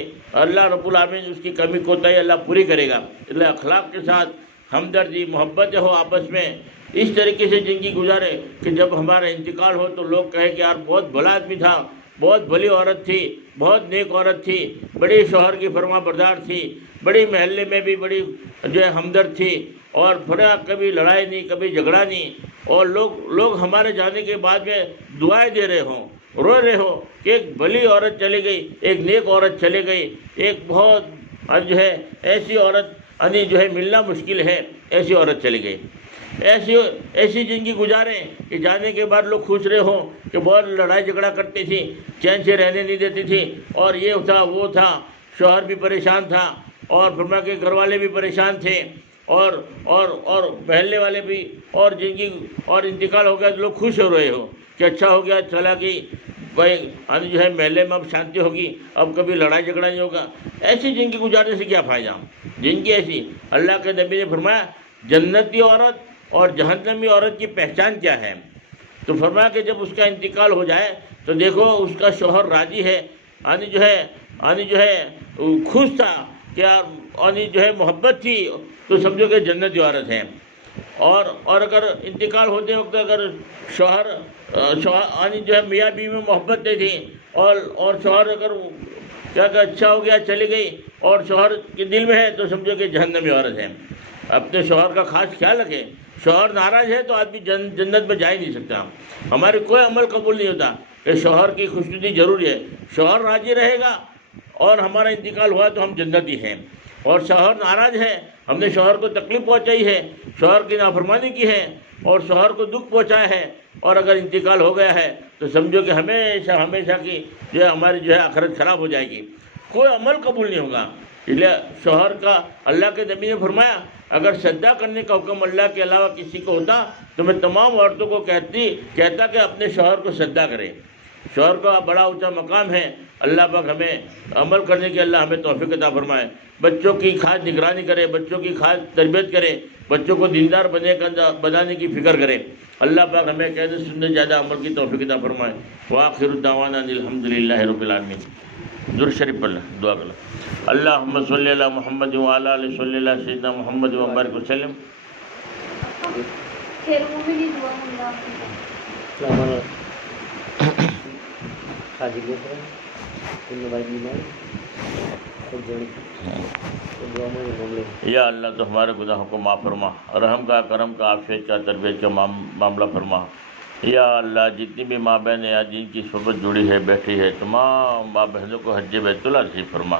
اللہ رب العالمین اس کی کمی کوتاہی اللہ پوری کرے گا، اس لیے اخلاق کے ساتھ ہمدردی، محبت ہو آپس میں، اس طریقے سے زندگی گزارے کہ جب ہمارا انتقال ہو تو لوگ کہے کہ یار بہت بھلا آدمی تھا، بہت بھلی عورت تھی، بہت نیک عورت تھی، بڑی شوہر کی فرما بردار تھی، بڑی محلے میں بھی بڑی جو ہے ہمدرد تھی، اور بڑا کبھی لڑائی نہیں، کبھی جھگڑا نہیں، اور لوگ ہمارے جانے کے بعد میں دعائیں دے رہے ہوں، رو رہے ہو کہ ایک بھلی عورت چلی گئی، ایک نیک عورت چلی گئی، ایک بہت جو ہے ایسی عورت جو ہے ملنا مشکل ہے، ایسی عورت چلی گئی، ایسی زندگی گزاریں کہ جانے کے بعد لوگ خوش رہے ہوں کہ بہت لڑائی جھگڑا کرتی تھی، چین سے رہنے نہیں دیتی تھی، اور یہ تھا وہ تھا، شوہر بھی پریشان تھا، اور فرما کے گھر والے بھی پریشان تھے، اور محلے والے بھی، اور زندگی اور انتقال ہو گیا تو لوگ خوش ہو رہے ہو کہ اچھا ہو گیا، چلا گئی بھائی، جو ہے محلے میں اب شانتی ہوگی، اب کبھی لڑائی جھگڑا نہیں ہوگا، ایسی زندگی گزارنے سے کیا فائدہ؟ زندگی ایسی، اللہ کے نبی نے فرمایا جنتی عورت اور جہنمی عورت کی پہچان کیا ہے؟ تو فرمایا کہ جب اس کا انتقال ہو جائے تو دیکھو اس کا شوہر راضی ہے، جو ہے خوش تھا کہ جو ہے محبت تھی، تو سمجھو کہ جنتی عورت ہے، اور اگر انتقال ہوتے وقت اگر شوہر جو ہے میاں بیوی میں محبت نہیں تھی، اور شوہر اگر کیا کہ اچھا ہو گیا چلی گئی اور شوہر کے دل میں ہے، تو سمجھو کہ جہنمی عورت ہے۔ اپنے شوہر کا خاص خیال رکھیں، شوہر ناراض ہے تو آدمی جنت میں جا ہی نہیں سکتا، ہمارے کوئی عمل قبول نہیں ہوتا، کہ شوہر کی خوشنودی ضروری ہے، شوہر راضی رہے گا اور ہمارا انتقال ہوا تو ہم جنتی ہیں، اور شوہر ناراض ہے، ہم نے شوہر کو تکلیف پہنچائی ہے، شوہر کی نافرمانی کی ہے، اور شوہر کو دکھ پہنچایا ہے، اور اگر انتقال ہو گیا ہے تو سمجھو کہ ہمیشہ کی جو ہے ہماری جو ہے آخرت خراب ہو جائے گی، کوئی عمل قبول نہیں ہوگا۔ اس لیے شوہر کا اللہ کے نبی نے فرمایا اگر سجدہ کرنے کا حکم اللہ کے علاوہ کسی کو ہوتا تو میں تمام عورتوں کو کہتا کہ اپنے شوہر کو سجدہ کرے۔ شوہر کا بڑا اونچا مقام ہے، اللہ پاک ہمیں عمل کرنے کی اللہ ہمیں توفیق عطا فرمائے۔ بچوں کی خاص نگرانی کرے، بچوں کی خاص تربیت کرے، بچوں کو دیندار بنانے کی فکر کرے۔ اللہ پاک ہمیں کہنے سننے زیادہ عمل کی توفیق عطا فرمائے۔ وآخر دعوانا الحمدللہ رب العالمین۔ درود شریف پڑھ لیں، دعا کر لیں۔ اللہم صلی علی محمد وعلی آلہ صلی اللہ سیدنا محمد وبارک وسلم۔ یا اللہ تو ہمارے گناہوں کو معاف فرما، رحم کا، کرم کا، عافیت کا، تربیت کا معاملہ فرما۔ یا اللہ جتنی بھی ماں بہن یا جن کی صحبت جڑی ہے بیٹھی ہے، تمام ماں بہنوں کو حج بیت اللہ نصیب فرما۔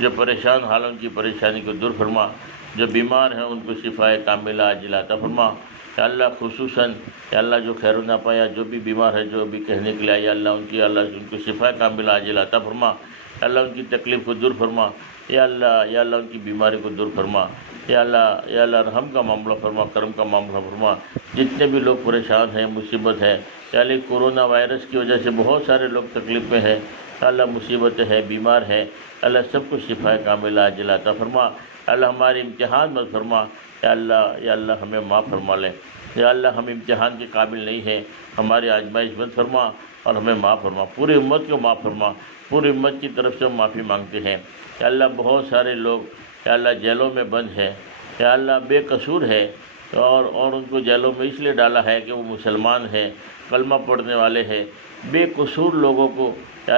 جو پریشان حال ان کی پریشانی کو دور فرما، جو بیمار ہیں ان کو شفائے کاملہ عاجلہ عطا فرما۔ یا اللہ خصوصاً یا اللہ جو خیر نہ پایا، جو بھی بیمار ہے، جو بھی کہنے کے لیے آیا، اللہ ان کو شفائے کاملہ عاجلہ عطا فرما۔ یا اللہ ان کی تکلیف کو دور فرما۔ یا اللہ ان کی بیماری کو دور فرما۔ یا اللہ رحم کا معاملہ فرما، کرم کا معاملہ فرما۔ جتنے بھی لوگ پریشان ہیں، مصیبت ہے، یا اللہ کورونا وائرس کی وجہ سے بہت سارے لوگ تکلیف میں ہیں، یا اللہ مصیبتیں ہے، بیمار ہے، اللہ سب کو شفائے کاملہ عاجلہ عطا فرما۔ اللہ ہمارے امتحان مت فرما۔ یا اللہ ہمیں معاف فرما لے۔ یا اللہ ہم امتحان کے قابل نہیں ہیں، ہماری آزمائش مت فرما اور ہمیں معاف فرما۔ پوری امت کو معاف فرما، پوری امت کی طرف سے ہم معافی مانگتے ہیں۔ یا اللہ بہت سارے لوگ یا اللہ جیلوں میں بند ہیں، یا اللہ بے قصور ہے، اور ان کو جیلوں میں اس لیے ڈالا ہے کہ وہ مسلمان ہیں، کلمہ پڑھنے والے ہیں۔ بے قصور لوگوں کو یا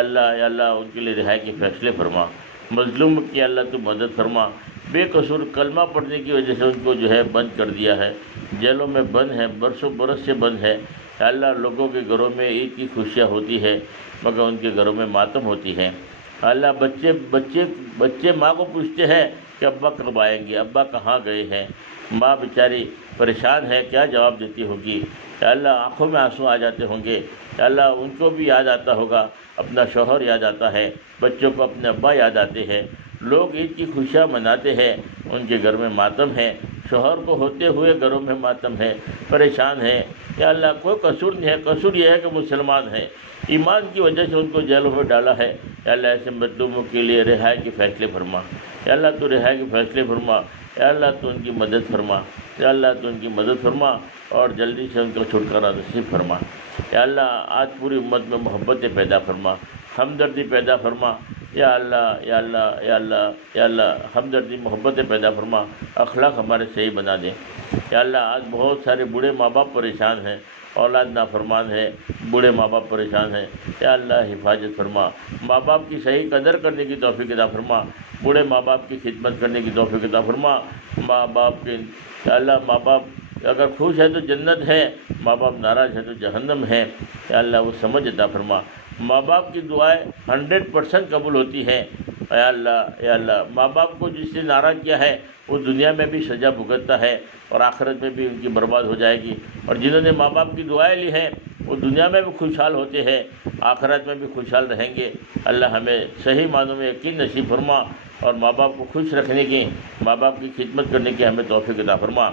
اللہ ان کے لیے رہائی کے فیصلے فرما۔ مظلوم کی اللہ تو مدد فرما۔ بے قصور کلمہ پڑھنے کی وجہ سے ان کو جو ہے بند کر دیا ہے، جیلوں میں بند ہے، برسوں برس سے بند ہے۔ یا اللہ لوگوں کے گھروں میں عید کی خوشیاں ہوتی ہے، مگر ان کے گھروں میں ماتم ہوتی ہے۔ اللہ بچے ماں کو پوچھتے ہیں کہ ابا کب آئیں گے، ابا کہاں گئے ہیں۔ ماں بیچاری پریشان ہے، کیا جواب دیتی ہوگی۔ یا اللہ آنکھوں میں آنسو آ جاتے ہوں گے۔ یا اللہ ان کو بھی یاد آتا ہوگا، اپنا شوہر یاد آتا ہے، بچوں کو اپنے ابا یاد آتے ہیں۔ لوگ عید کی خوشیاں مناتے ہیں، ان کے گھر میں ماتم ہے، شوہر کو ہوتے ہوئے گھروں میں ماتم ہے، پریشان ہے۔ یا اللہ کوئی قصور نہیں ہے، قصور یہ ہے کہ مسلمان ہیں، ایمان کی وجہ سے ان کو جیلوں میں ڈالا ہے۔ یا اللہ ایسے مظلوموں کے لیے رہائی کے فیصلے فرما۔ یا اللہ تو رہائی کے فیصلے فرما۔ یا اللہ تو ان کی مدد فرما۔ یا اللہ تو ان کی مدد فرما اور جلدی سے ان کو چھٹکارا نصیب فرما۔ یا اللہ آج پوری امت میں محبتیں پیدا فرما، ہمدردی پیدا فرما۔ یا اللہ ہمدردی محبتیں پیدا فرما، اخلاق ہمارے صحیح بنا دیں۔ یا اللہ آج بہت سارے بوڑھے ماں باپ پریشان ہیں، اولاد نافرمان ہے، بوڑھے ماں باپ پریشان ہیں۔ یا اللہ حفاظت فرما، ماں باپ کی صحیح قدر کرنے کی توفیق عطا فرما، بوڑھے ماں باپ کی خدمت کرنے کی توفیق عطا فرما۔ ماں باپ کے یا اللہ ماں باپ اگر خوش ہے تو جنت ہے، ماں باپ ناراض ہے تو جہنم ہے۔ یا اللہ وہ سمجھ عطا فرما۔ ماں باپ کی دعائیں 100% قبول ہوتی ہے۔ یا اللہ ماں باپ کو جس نے ناراض کیا ہے وہ دنیا میں بھی سزا بھگتتا ہے اور آخرت میں بھی ان کی برباد ہو جائے گی، اور جنہوں نے ماں باپ کی دعائیں لی ہیں وہ دنیا میں بھی خوشحال ہوتے ہیں، آخرت میں بھی خوشحال رہیں گے۔ اللہ ہمیں صحیح معنوں میں یقین نصیب فرما اور ماں باپ کو خوش رکھنے کی، ماں باپ کی خدمت کرنے کی ہمیں توفیق عطا فرما۔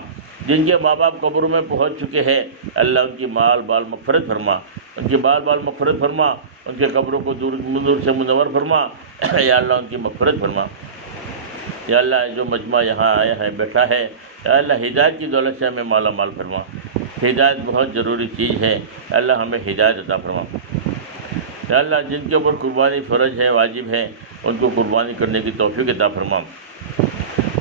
جن کے ماں باپ قبروں میں پہنچ چکے ہیں اللہ ان کی بال مغفرت فرما، ان کی بال مغفرت فرما، ان کے قبروں کو دور سے منور فرما۔ یا اللہ ان کی مغفرت فرما۔ یا اللہ جو مجمع یہاں آیا ہے بیٹھا ہے، یا اللہ ہدایت کی دولت سے ہمیں مالا مال فرما۔ ہدایت بہت ضروری چیز ہے، اللہ ہمیں ہدایت عطا فرما۔ یا اللہ جن کے اوپر قربانی فرض ہے، واجب ہے، ان کو قربانی کرنے کی توفیق عطا فرما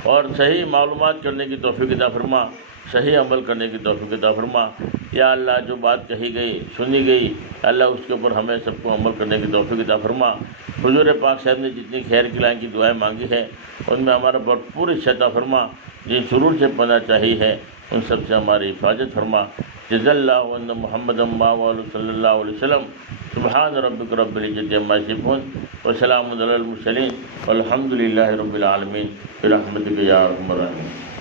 اور صحیح معلومات کرنے کی توفیق عطا فرما، صحیح عمل کرنے کی توفیق عطا فرما۔ یا اللہ جو بات کہی گئی، سنی گئی، اللہ اس کے اوپر ہمیں سب کو عمل کرنے کی توفیق عطا فرما۔ حضور پاک صاحب نے جتنی خیر کی لائن کی دعائیں مانگی ہیں ان میں ہمارا بھرپور حصہ عطا فرما۔ جن شرور سے پناہ چاہیے ہے ان سب سے ہماری حفاظت فرما۔ جزا اللہ عنا محمد صلی اللہ علیہ وسلم۔ سبحان ربک رب العزت عما یصفون وسلام علی المرسلین والحمد للہ رب العالمین برحمتک یا ارحم الراحمین۔